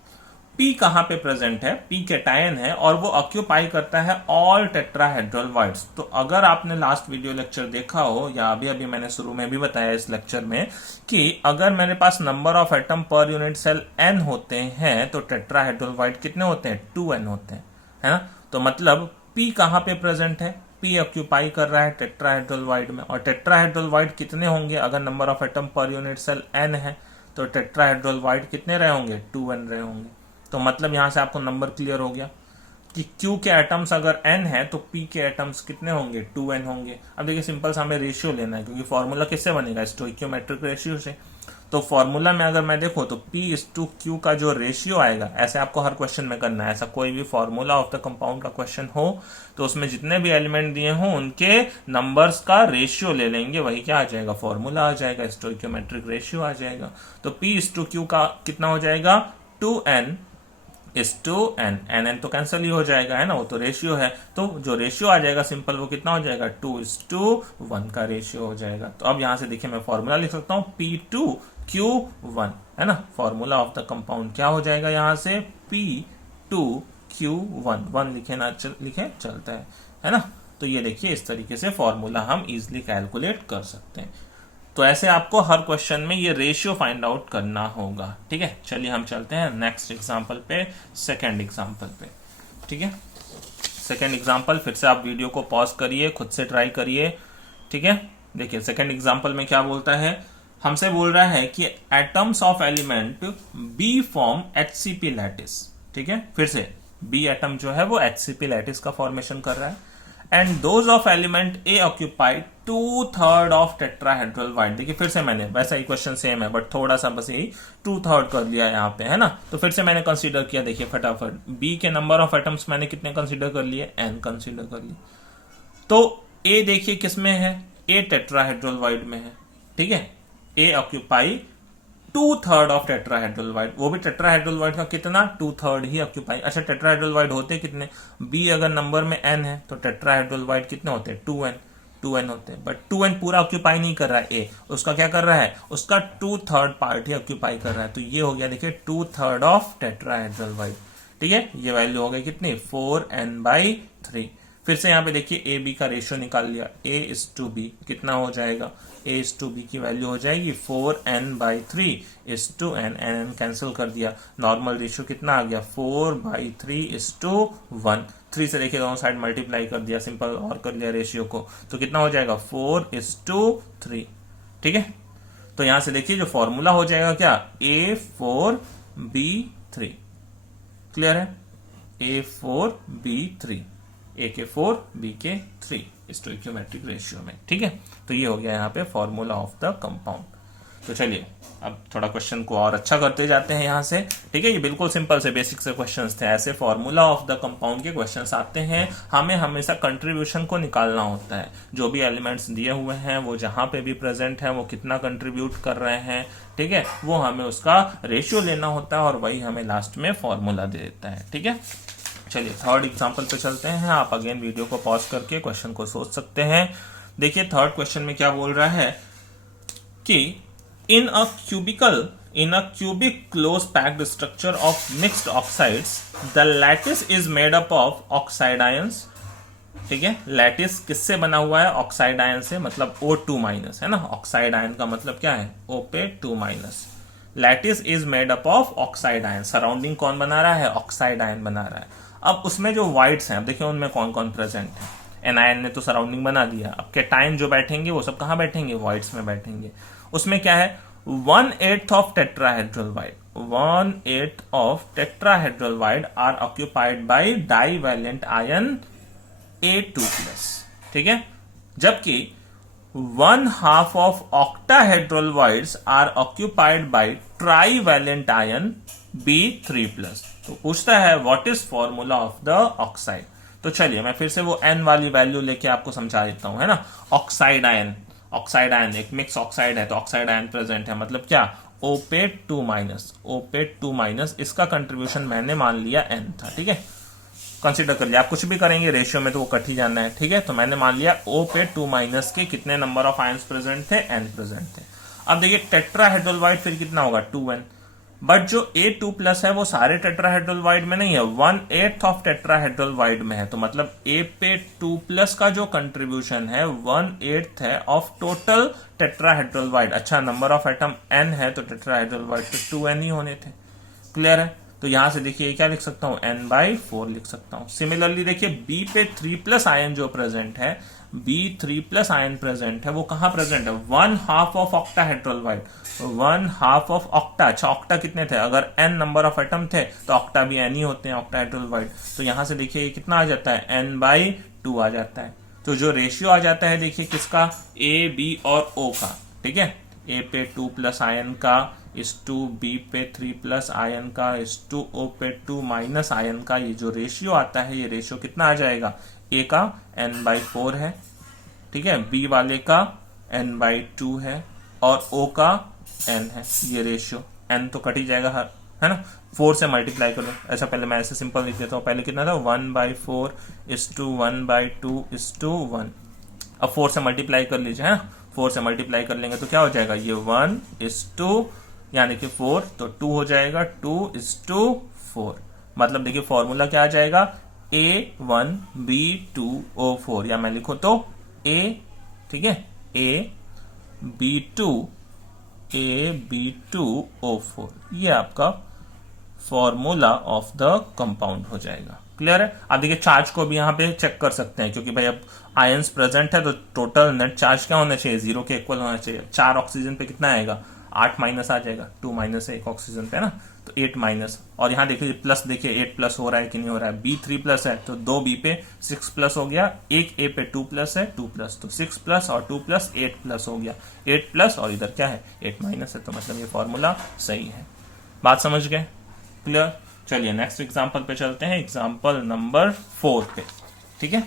P कहां पे प्रेजेंट है, P कैटायन है और वो ऑक्यूपाई करता है ऑल टेट्राहेड्रल वाइड्स। तो अगर आपने लास्ट वीडियो लेक्चर देखा हो या अभी अभी मैंने शुरू में भी बताया इस लेक्चर में कि अगर मेरे पास number of atom per unit cell n होते हैं तो टेट्राहेड्रल वाइड कितने होते हैं, 2n होते हैं, है ना। तो मतलब P कहां पे प्रेजेंट है, P ऑक्यूपाई कर रहा है टेट्राहेड्रल वाइड में, और टेट्राहेड्रल वाइड कितने होंगे, अगर number of atom per unit cell n है तो टेट्राहेड्रल वाइड कितने रहे होंगे, 2n रहे होंगे। तो मतलब यहां से आपको नंबर क्लियर हो गया कि Q के एटम्स अगर n है तो P के एटम्स कितने होंगे, 2n होंगे। अब देखिए सिंपल सा हमें रेशियो लेना है क्योंकि फॉर्मूला किससे बनेगा, स्टोइकियोमेट्रिक रेशियो से। तो फॉर्मूला में अगर मैं देखो तो P/Q का जो रेशियो आएगा, ऐसे आपको हर क्वेश्चन में करना है। ऐसा कोई भी फॉर्मूला ऑफ द कंपाउंड का क्वेश्चन हो तो उसमें जितने भी एलिमेंट दिए हों उनके नंबर्स का रेशियो ले लेंगे, वही क्या आ जाएगा, फॉर्मूला आ जाएगा, स्टोइकियोमेट्रिक रेशियो आ जाएगा। तो P/Q का कितना हो जाएगा, 2n इज टू n तो कैंसिल ही हो जाएगा, है ना, वो तो रेशियो है। तो जो रेशियो आ जाएगा सिंपल वो कितना हो जाएगा, 2:1 का रेशियो हो जाएगा। तो अब यहां से देखिए मैं फॉर्मूला लिख सकता हूं P2Q1, है ना। फॉर्मूला ऑफ द कंपाउंड क्या हो जाएगा, यहां से P2Q1, 1 लिखे ना लिखे चलता है ना। तो ये देखिए इस तरीके से फॉर्मूला हम इजिली कैलकुलेट कर सकते हैं। तो ऐसे आपको हर क्वेश्चन में ये रेशियो फाइंड आउट करना होगा। ठीक है, चलिए हम चलते हैं नेक्स्ट एग्जांपल पे, सेकंड एग्जांपल पे। ठीक है, सेकंड एग्जांपल, फिर से आप वीडियो को पॉज करिए, खुद से ट्राई करिए। ठीक है, देखिए सेकंड एग्जांपल में क्या बोलता है, हमसे बोल रहा है कि atoms of element B form HCP lattice. ठीक है, फिर से बी एटम जो है वो HCP लैटिस का फॉर्मेशन कर रहा है and those of element A occupied 2/3 of tetrahedral wide. देखिए फिर से मैंने, वैसा ही क्वेश्चन सेम है बट थोड़ा सा बस यही 2/3 कर लिया यहाँ पे, है ना। तो फिर से मैंने कंसीडर किया, देखिए फटाफट, बी के नंबर ऑफ एटम्स मैंने कितने कंसीडर कर लिए, n कंसीडर कर लिए। तो ए देखिए किसमें है, ए टेट्राहेड्रल वाइड में है। ठीक है, ए ऑक्यूपाई 2/3 ऑफ टेट्राहेड्रल वाइड, वो भी टेट्राहेड्रल वाइड का कितना, 2/3 ही ऑक्यूपाई। अच्छा टेट्राहेड्रल वाइड होते कितने, बी अगर नंबर में n है तो टेट्राहेड्रल वाइड कितने होते हैं, 2n। 2n होते हैं, बट 2n पूरा ऑक्यूपाई नहीं कर रहा है ए, उसका क्या कर रहा है, उसका 2/3 पार्ट ही ऑक्यूपाई कर रहा है। तो ये हो गया देखिए 2/3 ऑफ टेट्राहेड्रल वाइड। ठीक है, ये वैल्यू हो गई कितनी 4n/3। फिर से यहाँ पे देखिए ए बी का रेशियो निकाल लिया, A:B कितना हो जाएगा, A:B की वैल्यू हो जाएगी 4n/3 n कैंसिल कर दिया, नॉर्मल रेशियो कितना आ गया 4/3 3 से देखिए दोनों साइड मल्टीप्लाई कर दिया, सिंपल और कर लिया रेशियो को, तो कितना हो जाएगा 4:3। ठीक है, तो यहां से देखिए जो फॉर्मूला हो जाएगा क्या, A4B3। क्लियर है, A4B3, A के 4 B के 3 स्टोइकियोमेट्रिक रेशियो में। ठीक है, तो ये हो गया यहाँ पे फॉर्मूला ऑफ द कंपाउंड। तो चलिए अब थोड़ा क्वेश्चन को और अच्छा करते जाते हैं यहाँ से। ठीक है, ये बिल्कुल सिंपल से बेसिक से क्वेश्चंस थे, ऐसे फॉर्मूला ऑफ द कंपाउंड के क्वेश्चंस आते हैं। हमें हमेशा कंट्रीब्यूशन को निकालना होता है, जो भी एलिमेंट्स दिए हुए हैं वो जहां पे भी प्रेजेंट है वो कितना कंट्रीब्यूट कर रहे हैं। ठीक है, वो हमें उसका रेशियो लेना होता है और वही हमें लास्ट में फॉर्मूला दे देता है। ठीक है, चलिए थर्ड एग्जांपल पे चलते हैं। आप अगेन वीडियो को पॉज करके क्वेश्चन को सोच सकते हैं। देखिए थर्ड क्वेश्चन में क्या बोल रहा है कि in a cubic close packed structure of mixed oxides the lattice is made up of oxide ions। ठीक है, लैटिस किससे बना हुआ है, ऑक्साइड आयन से, मतलब O2- है ना, ऑक्साइड आयन का मतलब क्या है, O पे 2-। Lattice is made up of oxide ion, surrounding कौन बना रहा है, ऑक्साइड आयन बना रहा है। अब उसमें जो वाइड्स हैं, अब देखिए उनमें कौन कौन प्रेजेंट है, एनायन ने तो सराउंडिंग बना दिया, अब केटायन जो बैठेंगे वो सब कहां बैठेंगे, वाइड्स में बैठेंगे। उसमें क्या है 1/8 of tetrahedral void, 1/8 of tetrahedral void are occupied by divalent ion A2+। ठीक है, जबकि 1/2 of octahedral voids are occupied by trivalent ion B3+। तो पूछता है what is formula of the oxide. तो चलिए मैं फिर से वो n वाली वैल्यू लेके आपको समझा देता हूं, है ना। ऑक्साइड आयन एक मिक्स ऑक्साइड है, तो ऑक्साइड आयन प्रेजेंट है, मतलब क्या O पे 2-, इसका कंट्रीब्यूशन मैंने मान लिया n था। ठीक है, कंसीडर कर लिया, आप कुछ भी करेंगे रेशियो में तो वो कट ही जाना है। ठीक है, तो मैंने मान लिया O पे 2- के कितने नंबर ऑफ आयंस प्रेजेंट थे, n प्रेजेंट थे। अब देखिए टेट्राहेड्रल वाइड फिर कितना होगा 2n, बट जो A2+ है वो सारे टेट्राहेड्रल वाइड में नहीं है, 1/8 ऑफ टेट्राहेड्रल वाइड में है, तो मतलब A पे 2+ का जो कंट्रीब्यूशन है 1/8 है ऑफ टोटल टेट्राहेड्रल वाइड। अच्छा, नंबर ऑफ एटम n है तो टेट्राहेड्रल वाइड पे 2n ही होने थे। क्लियर है, तो यहां से देखिए क्या लिख सकता हूं, n/4 लिख सकता हूं। सिमिलरली देखिए B पे 3+ आयन जो प्रेजेंट है, B3+ आयन प्रेजेंट है, वो कहां प्रेजेंट है, 1/2 of octahedral wide, 1/2 of octa. अच्छा, ऑक्टा कितने थे, अगर n नंबर ऑफ एटम थे तो ऑक्टा भी n ही होते हैं, ऑक्टाहेड्रल वाइड। तो यहां से देखिए कितना आ जाता है, n/2 आ जाता है। तो जो रेशियो आ जाता है देखिए किसका, A B और O का। ठीक है, A पे 2+ आयन का इस टू B पे 3+ आयन का इस टू O पे 2- आयन का, ये जो रेशियो आता है ये रेशियो कितना आ जाएगा, A का n/4 है। ठीक है, B वाले का n/2 है और O का n है। ये रेशियो n तो कट ही जाएगा हर, है ना, 4 से मल्टीप्लाई कर लो। ऐसा पहले मैं ऐसे सिंपल लिख देता हूँ, पहले कितना था 1/4 = 1/2 = 1। अब 4 से मल्टीप्लाई कर लीजिए, है ना, 4 से मल्टीप्लाई कर लेंगे तो क्या हो जाएगा, ये 1:2 यानी कि 4, तो 2 हो जाएगा 2:4। मतलब देखिए फॉर्मूला क्या आ जाएगा, A1B2O4, या मैं लिखूं तो A, ठीक है, AB2O4, ये आपका फॉर्मूला ऑफ द कंपाउंड हो जाएगा। क्लियर है। अब देखिए चार्ज को भी यहाँ पे चेक कर सकते हैं, क्योंकि भाई अब आयंस प्रेजेंट है तो टोटल नेट चार्ज क्या होना चाहिए, 0 के इक्वल होना चाहिए। 4 ऑक्सीजन पे कितना आएगा, 8- आ जाएगा, 2- है एक ऑक्सीजन पे, है ना, तो 8-। और यहाँ देखिए प्लस, देखिए 8+ हो रहा है कि नहीं हो रहा है, B3+ है तो 2B पे 6+ हो गया, एक A पे 2+ है 2+, तो 6+ और 2+ 8+ हो गया, 8+ और इधर क्या है 8- है, तो मतलब ये फॉर्मूला सही है। बात समझ गए, क्लियर। चलिए नेक्स्ट एग्जांपल पे चलते हैं, एग्जांपल नंबर 4 पे। ठीक है,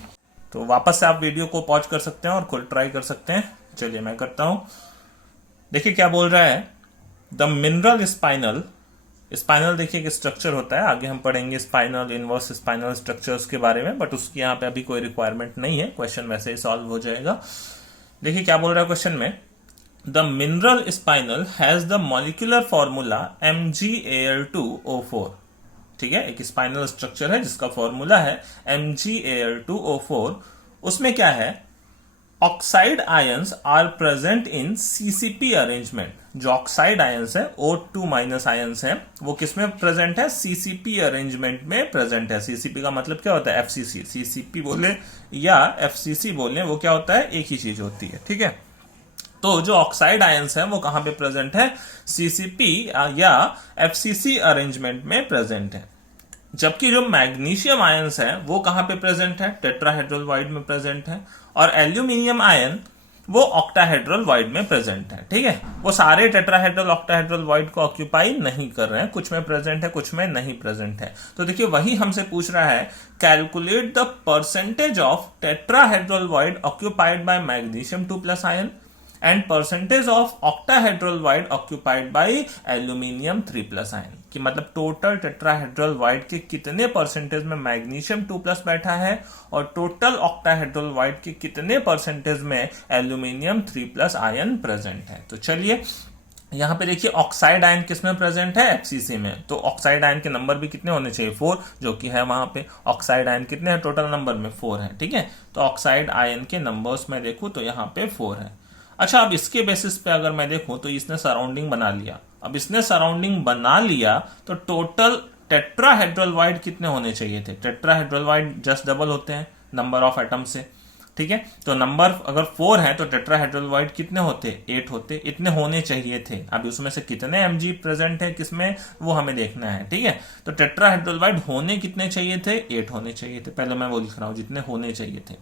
तो वापस से आप वीडियो को पॉज कर सकते हैं और खुद ट्राई कर सकते हैं। चलिए मैं करता हूं। देखिए क्या बोल रहा है, द मिनरल स्पाइनल स्पाइनल देखिए एक स्ट्रक्चर होता है, आगे हम पढ़ेंगे स्पाइनल, इनवर्स स्पाइनल स्ट्रक्चर्स के बारे में, बट उसकी यहाँ पे अभी कोई रिक्वायरमेंट नहीं है, क्वेश्चन वैसे ही सॉल्व हो जाएगा। देखिए क्या बोल रहा है क्वेश्चन में, the mineral spinal has the molecular formula MgAl2O4। ठीक है, एक स्पाइनल स्ट्रक्चर है जिसका फॉर्मूला है MgAl2O4। उसमें क्या है, oxide ions are present in CCP arrangement. जो ऑक्साइड आयंस है O2 माइनस आयंस है वो किसमें प्रेजेंट है, सीसीपी अरेंजमेंट में प्रेजेंट है। सीसीपी का मतलब क्या होता है, एफसीसी। सीसीपी बोले या एफसीसी बोले, वो क्या होता है, एक ही चीज होती है। ठीक है, तो जो ऑक्साइड आयंस है वो कहां पे प्रेजेंट है, सीसीपी या एफसीसी अरेंजमेंट में प्रेजेंट है। जबकि जो मैग्नीशियम आयंस है वो कहां पे प्रेजेंट है, टेट्राहेड्रल वाइड में प्रेजेंट है। और एल्यूमिनियम आयन वो ऑक्टाहेड्रल वाइड में प्रेजेंट है। ठीक है, वो सारे टेट्राहेड्रल ऑक्टाहेड्रल वाइड को ऑक्यूपाई नहीं कर रहे हैं, कुछ में प्रेजेंट है कुछ में नहीं प्रेजेंट है। तो देखिए वही हमसे पूछ रहा है, calculate the percentage of tetrahedral wide occupied by magnesium 2+ ion and percentage of octahedral wide occupied by aluminium 3+ ion. कि मतलब टोटल टेट्राहेड्रल वाइड के कितने परसेंटेज में मैग्नीशियम 2+ बैठा है और टोटल ऑक्टाहेड्रल वाइड के कितने परसेंटेज में एल्यूमिनियम 3+ आयन प्रेजेंट है। तो चलिए यहां पे देखिए ऑक्साइड आयन किसमें प्रेजेंट है, एफसीसी में। तो ऑक्साइड आयन के नंबर भी कितने होने चाहिए, 4, जो कि है वहां पे। ऑक्साइड आयन कितने हैं टोटल नंबर में, 4 है। ठीक है, तो ऑक्साइड आयन के नंबर्स में देखूं तो यहाँ पे 4 है। अच्छा, अब इसके बेसिस पे अगर मैं देखूं तो इसने सराउंडिंग बना लिया। अब इसने सराउंडिंग बना लिया तो टोटल टेट्राहेड्रल वाइड कितने होने चाहिए थे, टेट्राहेड्रल वाइड जस्ट डबल होते हैं नंबर ऑफ एटम से। ठीक है, तो नंबर अगर 4 है तो टेट्राहेड्रल वाइड कितने होते, 8 होते, इतने होने चाहिए थे। अब उसमें से कितने Mg प्रेजेंट है किसमें, वो हमें देखना है। ठीक है, तो टेट्राहेड्रल वाइड होने कितने चाहिए थे, 8 होने चाहिए थे। पहले मैं वो लिख रहा हूं जितने होने चाहिए थे।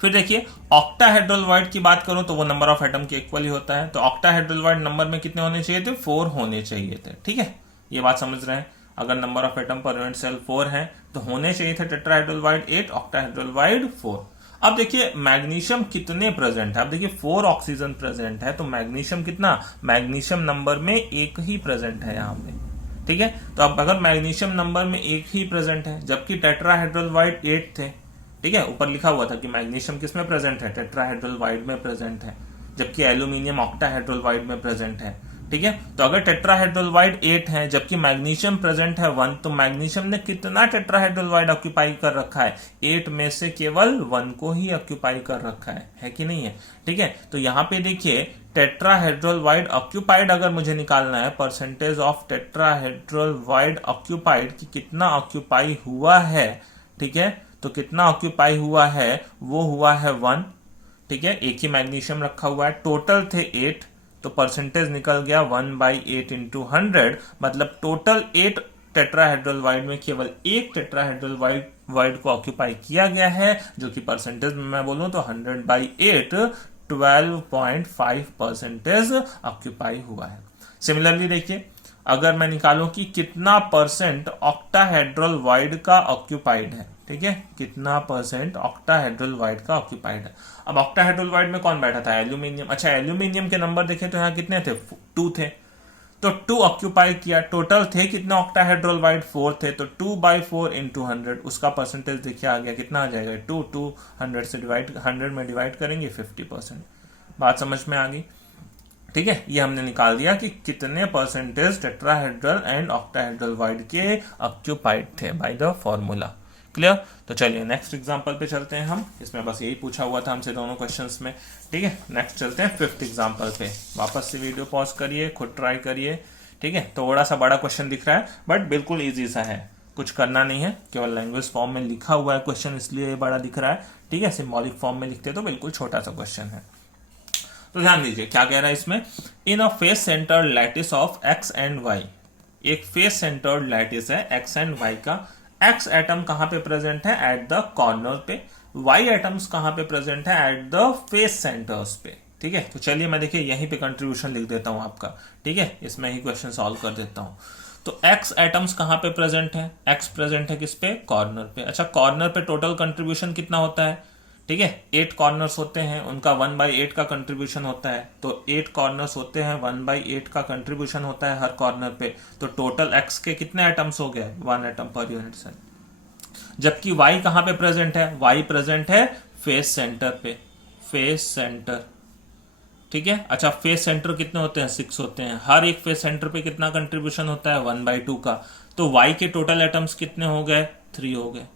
फिर देखिए ऑक्टाहेड्रल वाइड की बात करूं तो वो नंबर ऑफ एटम के इक्वल ही होता है। तो ऑक्टाहेड्रल वाइड नंबर में कितने होने चाहिए थे, 4 होने चाहिए थे। ठीक है, ये बात समझ रहे हैं। अगर number of atom per unit cell 4 है तो होने चाहिए थे टेट्राहेड्रल वाइड 8, ऑक्टाहेड्रल वाइड 4। अब देखिए मैग्नीशियम कितने प्रेजेंट है, अब देखिए 4 ऑक्सीजन प्रेजेंट है, तो मैग्नीशियम कितना, मैग्नीशियम नंबर में 1 ही प्रेजेंट है यहाँ पे। ठीक है, तो अब अगर मैग्नीशियम नंबर में 1 ही प्रेजेंट है जबकि टेट्राहेड्रल वाइड 8 थे। ठीक है, ऊपर लिखा हुआ था कि मैग्नीशियम किसमें प्रेजेंट है, टेट्राहेड्रल वाइड में प्रेजेंट है, जबकि एल्यूमिनियम ऑक्टाहेड्रल वाइड में प्रेजेंट है। ठीक है, तो अगर टेट्राहेड्रल वाइड 8 है जबकि मैग्नीशियम प्रेजेंट है 1, तो मैग्नीशियम ने कितना टेट्राहेड्रल वाइड ऑक्यूपाई कर रखा है, 8 में से केवल 1 को ही ऑक्यूपाई कर रखा है कि नहीं है। ठीक है, तो यहां पे देखिए टेट्राहेड्रल वाइड ऑक्यूपाइड अगर मुझे निकालना है, percentage of tetrahedral wide occupied कि कितना ऑक्यूपाई हुआ है। ठीक है, तो कितना ऑक्यूपाई हुआ है, वो हुआ है 1। ठीक है, एक ही मैग्नीशियम रखा हुआ है, टोटल थे 8, तो परसेंटेज निकल गया 1/8 इंटू 100, मतलब टोटल 8 टेट्राहेड्रल वाइड में केवल एक टेट्राहेड्रल वाइड को ऑक्यूपाई किया गया है, जो कि परसेंटेज में मैं बोलूं तो 100/8 12.5% ऑक्यूपाई हुआ है। सिमिलरली देखिए अगर मैं निकालूं कि कितना परसेंट ऑक्टाहेड्रल वाइड का ऑक्यूपाइड है। ठीक है, कितना परसेंट ऑक्टाहेड्रल वाइड का ऑक्यूपाइड है। अब ऑक्टाहेड्रल वाइड में कौन बैठा था, एल्यूमिनियम। अच्छा, एल्यूमिनियम के नंबर देखें तो यहाँ कितने थे, 2 थे, तो 2 ऑक्यूपाई किया। टोटल थे कितने ऑक्टाहेड्रल वाइड, 4 थे, तो 2/4 इंटू 100, उसका परसेंटेज देखिए आ गया, कितना आ जाएगा, 2 100 से डिवाइड, 100 में डिवाइड करेंगे 50%। बात समझ में आ गई। ठीक है, ये हमने निकाल दिया कि कितने percentage tetrahedral and octahedral wide के ऑक्यूपाइड थे बाय द फॉर्मूला। क्लियर। तो चलिए नेक्स्ट एग्जांपल पे चलते हैं हम। इसमें बस यही पूछा हुआ था हमसे दोनों क्वेश्चंस में। ठीक है, नेक्स्ट चलते हैं 5th एग्जांपल पे। वापस से वीडियो पॉज करिए, खुद ट्राई करिए। ठीक है, थोड़ा सा बड़ा क्वेश्चन दिख रहा है बट बिल्कुल ईजी सा है, कुछ करना नहीं है, केवल लैंग्वेज फॉर्म में लिखा हुआ है क्वेश्चन, इसलिए ये बड़ा दिख रहा है। ठीक है, सिंबॉलिक फॉर्म में लिखते तो बिल्कुल छोटा सा क्वेश्चन है। तो ध्यान दीजिए क्या कह रहा है इसमें, in a face centred lattice of X and Y. एक फेस सेंटर्ड लैटिस है एक्स एंड वाई का। एक्स एटम कहां पे प्रेजेंट है, एट द कॉर्नर पे। वाई एटम्स कहां पे प्रेजेंट है, एट द फेस सेंटर्स पे। ठीक है, तो चलिए मैं देखिए यहीं पे कंट्रीब्यूशन लिख देता हूं आपका। ठीक है, इसमें ही क्वेश्चन सॉल्व कर देता हूं। तो एक्स एटम्स कहां पे प्रेजेंट है, एक्स प्रेजेंट है किस पे, कॉर्नर पे। अच्छा, कॉर्नर पे टोटल कंट्रीब्यूशन कितना होता है, ठीक है, 8 कॉर्नर्स होते हैं, उनका 1/8 का कंट्रीब्यूशन होता है, तो 8 कॉर्नर्स होते हैं, 1/8 का कंट्रीब्यूशन होता है हर कॉर्नर पे, तो टोटल एक्स के कितने एटम्स हो गए, 1 एटम पर यूनिट सेल। जबकि वाई कहां पे प्रेजेंट है, वाई प्रेजेंट है फेस सेंटर पे, फेस सेंटर, ठीक है। अच्छा, फेस सेंटर कितने होते हैं, 6 होते हैं, हर एक फेस सेंटर पे कितना कंट्रीब्यूशन होता है, 1/2 का, तो वाई के टोटल एटम्स कितने हो गए, 3 हो गए,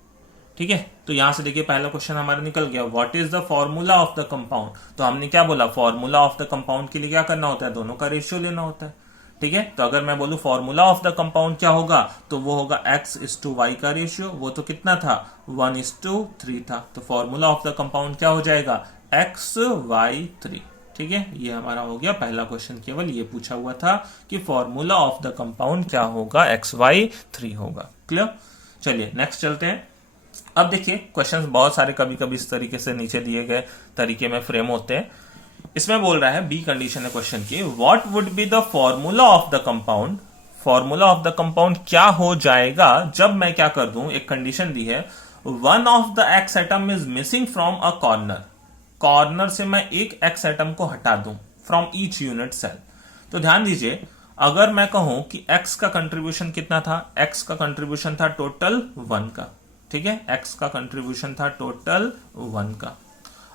ठीक है। तो यहां से देखिए पहला क्वेश्चन हमारा निकल गया, what is the formula of the compound. तो हमने क्या बोला, फॉर्मूला ऑफ द कंपाउंड के लिए क्या करना होता है, दोनों का रेशियो लेना होता है, ठीक है। तो अगर मैं बोलूं फॉर्मूला ऑफ द कंपाउंड क्या होगा, तो वो होगा x:y का रेशियो, वो तो कितना था, 1:3 था, तो फॉर्मूला ऑफ द कंपाउंड क्या हो जाएगा, XY3, ठीक है। ये हमारा हो गया पहला क्वेश्चन, केवल ये पूछा हुआ था कि फॉर्मूला ऑफ द कंपाउंड क्या होगा, XY3 होगा। क्लियर। चलिए नेक्स्ट चलते हैं। अब देखिए क्वेश्चंस बहुत सारे कभी कभी इस तरीके से नीचे दिए गए तरीके में फ्रेम होते हैं। इसमें बोल रहा है, बी कंडीशन है क्वेश्चन की, what would be the formula of the compound, formula of the compound क्या हो जाएगा जब मैं क्या कर दूं, एक कंडीशन दी है, one of the x atom is missing from a corner, corner से मैं एक एक्स एटम को हटा दूं फ्रॉम ईच यूनिट सेल। तो ध्यान दीजिए, अगर मैं कहूं कि एक्स का कंट्रीब्यूशन कितना था, एक्स का कंट्रीब्यूशन था टोटल 1 का, ठीक है, एक्स का कंट्रीब्यूशन था टोटल 1 का।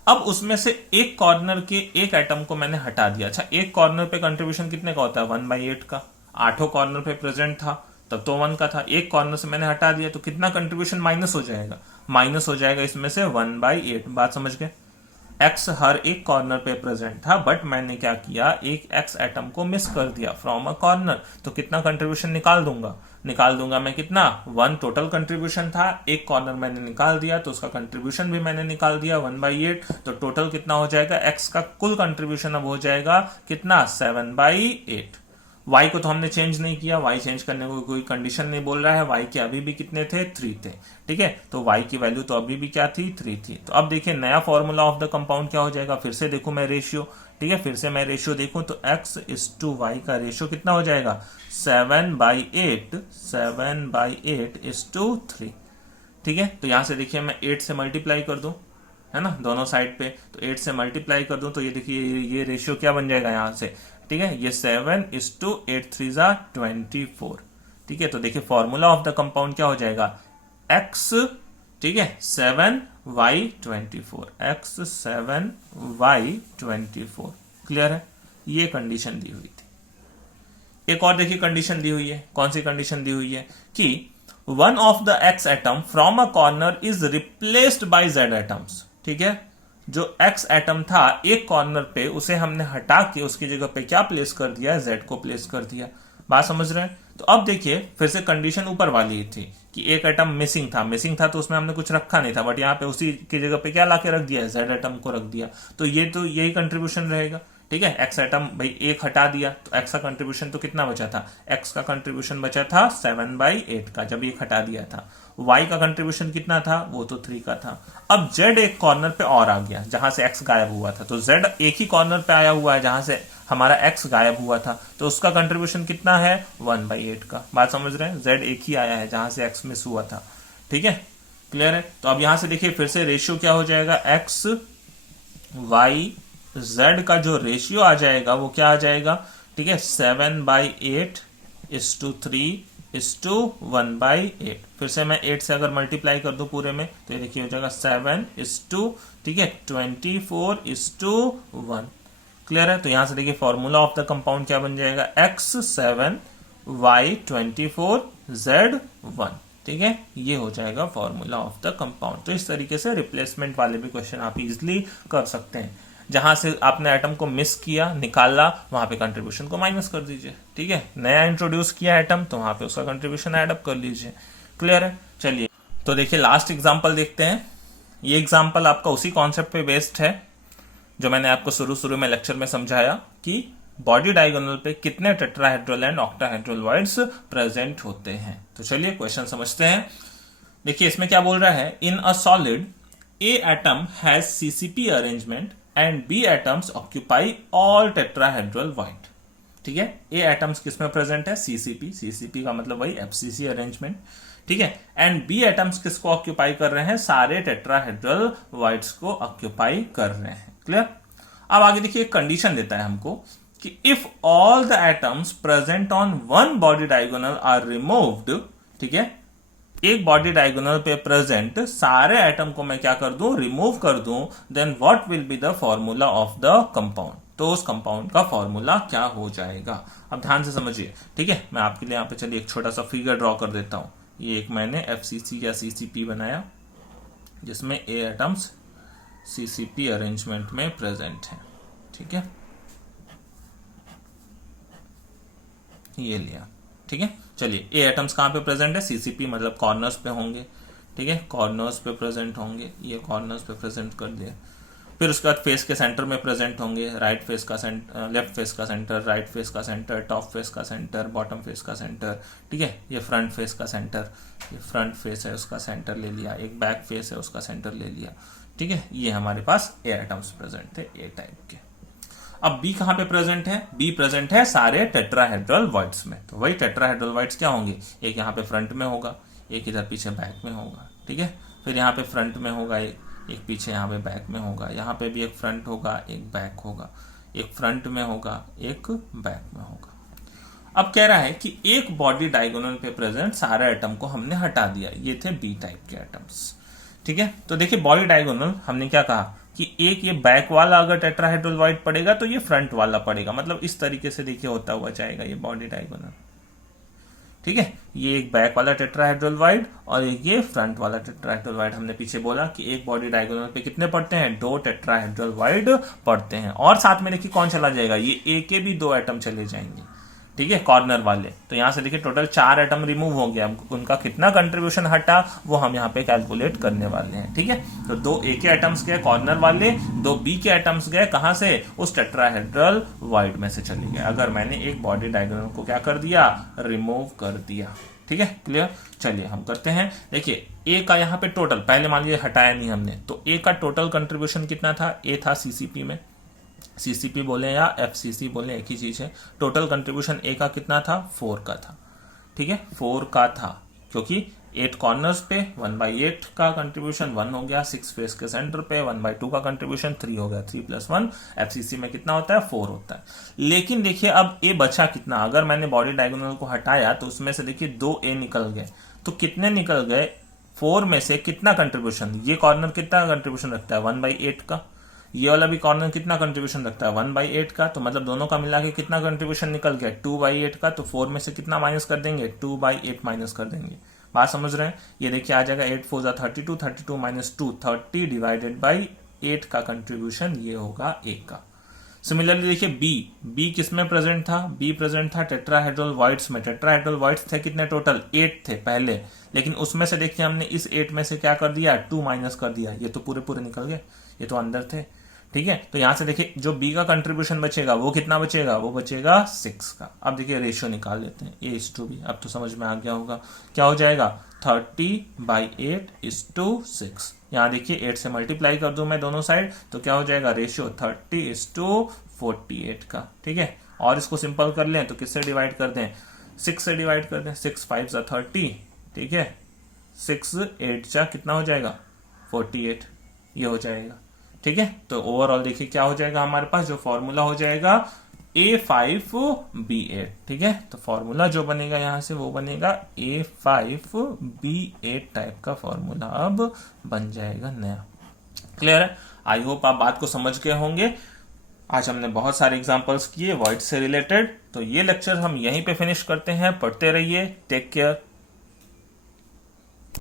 अब उसमें से एक कॉर्नर के एक एटम को मैंने हटा दिया। अच्छा, एक कॉर्नर पे कंट्रीब्यूशन कितने का होता है, 1/8 का, 8 कॉर्नर पे प्रेजेंट था तब तो 1 का था, एक कॉर्नर से मैंने हटा दिया तो कितना कंट्रीब्यूशन माइनस हो जाएगा, माइनस हो जाएगा इसमें से 1/8। बात समझ गए, एक्स हर एक कॉर्नर पे प्रेजेंट था, बट मैंने क्या किया, एक एक्स एटम को मिस कर दिया फ्रॉम अ कॉर्नर, तो कितना कंट्रीब्यूशन निकाल दूंगा मैं, कितना, 1 टोटल कंट्रीब्यूशन था, एक कॉर्नर मैंने निकाल दिया तो उसका कंट्रीब्यूशन भी मैंने निकाल दिया 1/8, तो टोटल कितना हो जाएगा, एक्स का कुल कंट्रीब्यूशन अब हो जाएगा कितना, 7/8। y को तो हमने चेंज नहीं किया, y चेंज करने को कोई कंडीशन नहीं बोल रहा है, y के अभी भी कितने थे, 3 थे, ठीक है। तो y की वैल्यू तो अभी भी क्या थी, 3 थी। तो अब देखिए नया फॉर्मूला ऑफ द कंपाउंड क्या हो जाएगा, फिर से देखूं मैं रेशियो, ठीक है, फिर से मैं रेशियो देखूं तो x:y का रेशियो कितना हो जाएगा, 7/8, 7/8:3, ठीक है। तो यहां से देखिए मैं 8 से मल्टीप्लाई कर दूं, है ना, दोनों साइड पे, तो 8 से मल्टीप्लाई कर दूं तो ये देखिए ये रेशियो क्या बन जाएगा यहां से, ठीक है, ये 7:8 3 24, ठीक है। तो देखिए फॉर्मूला ऑफ द कंपाउंड क्या हो जाएगा, x, ठीक है, 7y24, x 7y24, क्लियर है। ये कंडीशन दी हुई थी। एक और देखिए कंडीशन दी हुई है, कौन सी कंडीशन दी हुई है, कि one of the x atom from a corner is replaced by Z atoms, ठीक है। जो एक्स एटम था एक कॉर्नर पे, उसे हमने हटा के उसकी जगह पे क्या प्लेस कर दिया, जेड को प्लेस कर दिया। बात समझ रहे हैं। तो अब देखिए फिर से कंडीशन ऊपर वाली थी कि एक एटम मिसिंग था तो उसमें हमने कुछ रखा नहीं था, बट यहाँ पे उसी की जगह पे क्या लाके रख दिया, जेड एटम को रख दिया, तो यही कंट्रीब्यूशन रहेगा, ठीक है। एक्स एटम भाई एक हटा दिया तो एक्स का कंट्रीब्यूशन तो कितना बचा था, एक्स का कंट्रीब्यूशन बचा था 7/8 का जब एक हटा दिया था। वाई का कंट्रीब्यूशन कितना था, वो तो 3 का था। अब जेड एक कॉर्नर पे और आ गया जहां से एक्स गायब हुआ था, तो जेड एक ही कॉर्नर पे आया हुआ है जहां से हमारा एक्स गायब हुआ था, तो उसका कंट्रीब्यूशन कितना है, 1/8 का। बात समझ रहे हैं, जेड एक ही आया है जहां से एक्स मिस हुआ था, ठीक है, क्लियर है। तो अब यहां से देखिए फिर से रेशियो क्या हो जाएगा, एक्स वाई जेड का जो रेशियो आ जाएगा वो क्या आ जाएगा, ठीक है, 7/8:3:1/8। फिर से मैं 8 से अगर मल्टीप्लाई कर दूं पूरे में तो ये देखिए हो जाएगा 7:, ठीक है, 24:1, क्लियर है। तो यहां से देखिए फॉर्मूला ऑफ द कंपाउंड क्या बन जाएगा, x 7 y 24 z 1, ठीक है, ये हो जाएगा फॉर्मूला ऑफ द कंपाउंड। तो इस तरीके से रिप्लेसमेंट वाले भी क्वेश्चन आप इजिली कर सकते हैं, जहां से आपने एटम को मिस किया निकाला वहां पे कंट्रीब्यूशन को माइनस कर दीजिए, ठीक है, नया इंट्रोड्यूस किया एटम तो वहां पे उसका कंट्रीब्यूशन एड अप कर लीजिए, क्लियर है। चलिए तो देखिए लास्ट एग्जांपल देखते हैं। ये एग्जांपल आपका उसी कॉन्सेप्ट पे बेस्ड है जो मैंने आपको शुरू में लेक्चर में समझाया कि बॉडी डायगोनल पे कितने tetrahedral and octahedral voids present होते हैं। तो चलिए क्वेश्चन समझते हैं। देखिए इसमें क्या बोल रहा है, in a solid A atom has CCP arrangement and B atoms occupy all tetrahedral void, ठीक है। ए एटम्स किसमें प्रेजेंट है, सीसीपी, सीसीपी का मतलब वही एफसीसी अरेंजमेंट, ठीक है। एंड बी एटम्स किसको ऑक्यूपाई कर रहे हैं, सारे टेट्राहेड्रल वाइड्स को ऑक्यूपाई कर रहे हैं। क्लियर। अब आगे देखिए एक कंडीशन देता है हमको कि if all the atoms present on one body diagonal are removed, ठीक है, एक बॉडी डायगोनल पे प्रेजेंट सारे एटम को मैं क्या कर दूं, रिमूव कर दूं, then what will be the formula of the compound, तो उस कंपाउंड का फॉर्मूला क्या हो जाएगा। अब ध्यान से समझिए, ठीक है। मैं आपके लिए यहां पे चलिए एक छोटा सा फिगर ड्रॉ कर देता हूं। ये एक मैंने FCC या CCP बनाया जिसमें ए एटम्स CCP अरेंजमेंट में प्रेजेंट है, ठीक है, ये लिया, ठीक है। चलिए ए एटम्स कहां पे प्रेजेंट है, CCP मतलब कॉर्नर्स पे होंगे, ठीक है, कॉर्नर्स पे प्रेजेंट होंगे, ये कॉर्नर्स पे प्रेजेंट कर दिया। फिर उसके बाद फेस के सेंटर में प्रेजेंट होंगे, राइट फेस का सेंटर, लेफ्ट फेस का सेंटर, राइट फेस का सेंटर, टॉप फेस का सेंटर, बॉटम फेस का सेंटर, ठीक है। ये फ्रंट फेस का सेंटर, ये फ्रंट फेस है उसका सेंटर ले लिया, एक बैक फेस है उसका सेंटर ले लिया, ठीक है। ये हमारे पास ए एटम्स प्रेजेंट थे ए टाइप के। अब बी कहां पे प्रेजेंट है, बी प्रेजेंट है सारे टेट्राहेड्रल वॉइड्स में। तो वही टेट्राहेड्रल वॉइड्स क्या होंगे, एक यहाँ पे फ्रंट में होगा, एक इधर पीछे बैक में होगा, ठीक है। फिर यहाँ पे फ्रंट में होगा एक पीछे यहाँ पे बैक में होगा, यहाँ पे भी एक फ्रंट होगा एक बैक होगा, एक फ्रंट में होगा एक बैक में होगा। अब कह रहा है कि एक बॉडी डायगोनल पे प्रेजेंट सारे एटम को हमने हटा दिया, ये थे बी टाइप के एटम्स, ठीक है। तो देखिए बॉडी डायगोनल हमने क्या कहा कि एक ये बैक वाला अगर टेट्राहेड्रल वॉइड पड़ेगा तो ये फ्रंट वाला पड़ेगा, मतलब इस तरीके से देखिए होता हुआ जाएगा ये बॉडी डायगोनल, ठीक है। ये एक बैक वाला टेट्राहेड्रल वाइड और ये फ्रंट वाला टेट्राहेड्रल वाइड। हमने पीछे बोला कि एक बॉडी डायगोनल पे कितने पड़ते हैं, 2 टेट्राहेड्रल वाइड पड़ते हैं। और साथ में देखिए कौन चला जाएगा, ये ए के भी 2 एटम चले जाएंगे, ठीक है, कॉर्नर वाले। तो यहां से देखिए टोटल 4 एटम रिमूव हो गया। उनका कितना कंट्रीब्यूशन हटा वो हम यहाँ पे कैलकुलेट करने वाले हैं, ठीक है। तो 2 ए के एटम्स गए कॉर्नर वाले, 2 बी के एटम्स गए कहां से, उस टेट्राहेड्रल वाइड में से चले गए, अगर मैंने एक बॉडी डायगोनल को क्या कर दिया, रिमूव कर दिया, ठीक है। क्लियर। चलिए हम करते हैं। देखिए ए का यहाँ पे टोटल, पहले मान लीजिए हटाया नहीं हमने, तो ए का टोटल कंट्रीब्यूशन कितना था, ए था CCP में, CCP बोले या FCC बोले एक ही चीज है। टोटल कंट्रीब्यूशन ए का कितना था, 4 का था, ठीक है, 4 का था, क्योंकि 8 कॉर्नर्स पे 1/8 का कंट्रीब्यूशन 1 हो गया, 6 फेस के सेंटर पे 1/2 का कंट्रीब्यूशन 3 हो गया, 3 + 1 FCC में कितना होता है, 4 होता है। लेकिन देखिए अब ए बचा कितना, अगर मैंने बॉडी डायगोनल को हटाया तो उसमें से देखिए 2 ए निकल गए, तो कितने निकल गए, 4 में से कितना कंट्रीब्यूशन, ये कॉर्नर कितना कंट्रीब्यूशन रखता है, 1/8 का, ये वाला भी कॉर्नर कितना कंट्रीब्यूशन रखता है, 1/8 का, तो मतलब दोनों का मिला के कितना कंट्रीब्यूशन निकल गया, 2/8 का। तो 4 में से कितना माइनस कर देंगे, 2/8 माइनस कर देंगे। बात समझ रहे हैं, ये देखिए आ जाएगा 8 4 32, 32 - 2 30 डिवाइडेड बाई 8 का कंट्रीब्यूशन ये होगा ए का। सिमिलरली देखिए बी किस में प्रेजेंट था, बी प्रेजेंट था टेट्राहेड्रल वॉइड्स में। टेट्राहेड्रल वॉइड्स थे कितने टोटल, 8 थे पहले, लेकिन उसमें से देखिए हमने इस 8 में से क्या कर दिया, 2 माइनस कर दिया, ये तो पूरे निकल गए, ये तो अंदर थे, ठीक है। तो यहां से देखिए जो बी का कंट्रीब्यूशन बचेगा वो कितना बचेगा, वो बचेगा 6 का। अब देखिए रेशियो निकाल लेते हैं A:B, अब तो समझ में आ गया होगा, क्या हो जाएगा 30/8:6। यहां देखिए 8 से मल्टीप्लाई कर दूं मैं दोनों साइड तो क्या हो जाएगा, रेशियो 30:48 का, ठीक है। और इसको सिंपल कर लें तो किससे डिवाइड कर दें, 6 से डिवाइड कर दें, 6 5 = 30, ठीक है, 6 8 जा कितना हो जाएगा 48, ये हो जाएगा, ठीक है। तो ओवरऑल देखिए क्या हो जाएगा, हमारे पास जो फॉर्मूला हो जाएगा A5B8, ठीक है। तो फॉर्मूला जो बनेगा यहां से वो बनेगा A5B8 टाइप का फॉर्मूला अब बन जाएगा नया। क्लियर है, आई होप आप बात को समझ गए होंगे। आज हमने बहुत सारे एग्जांपल्स किए वॉइड से रिलेटेड। तो ये लेक्चर हम यहीं पे फिनिश करते हैं, पढ़ते रहिए, टेक केयर।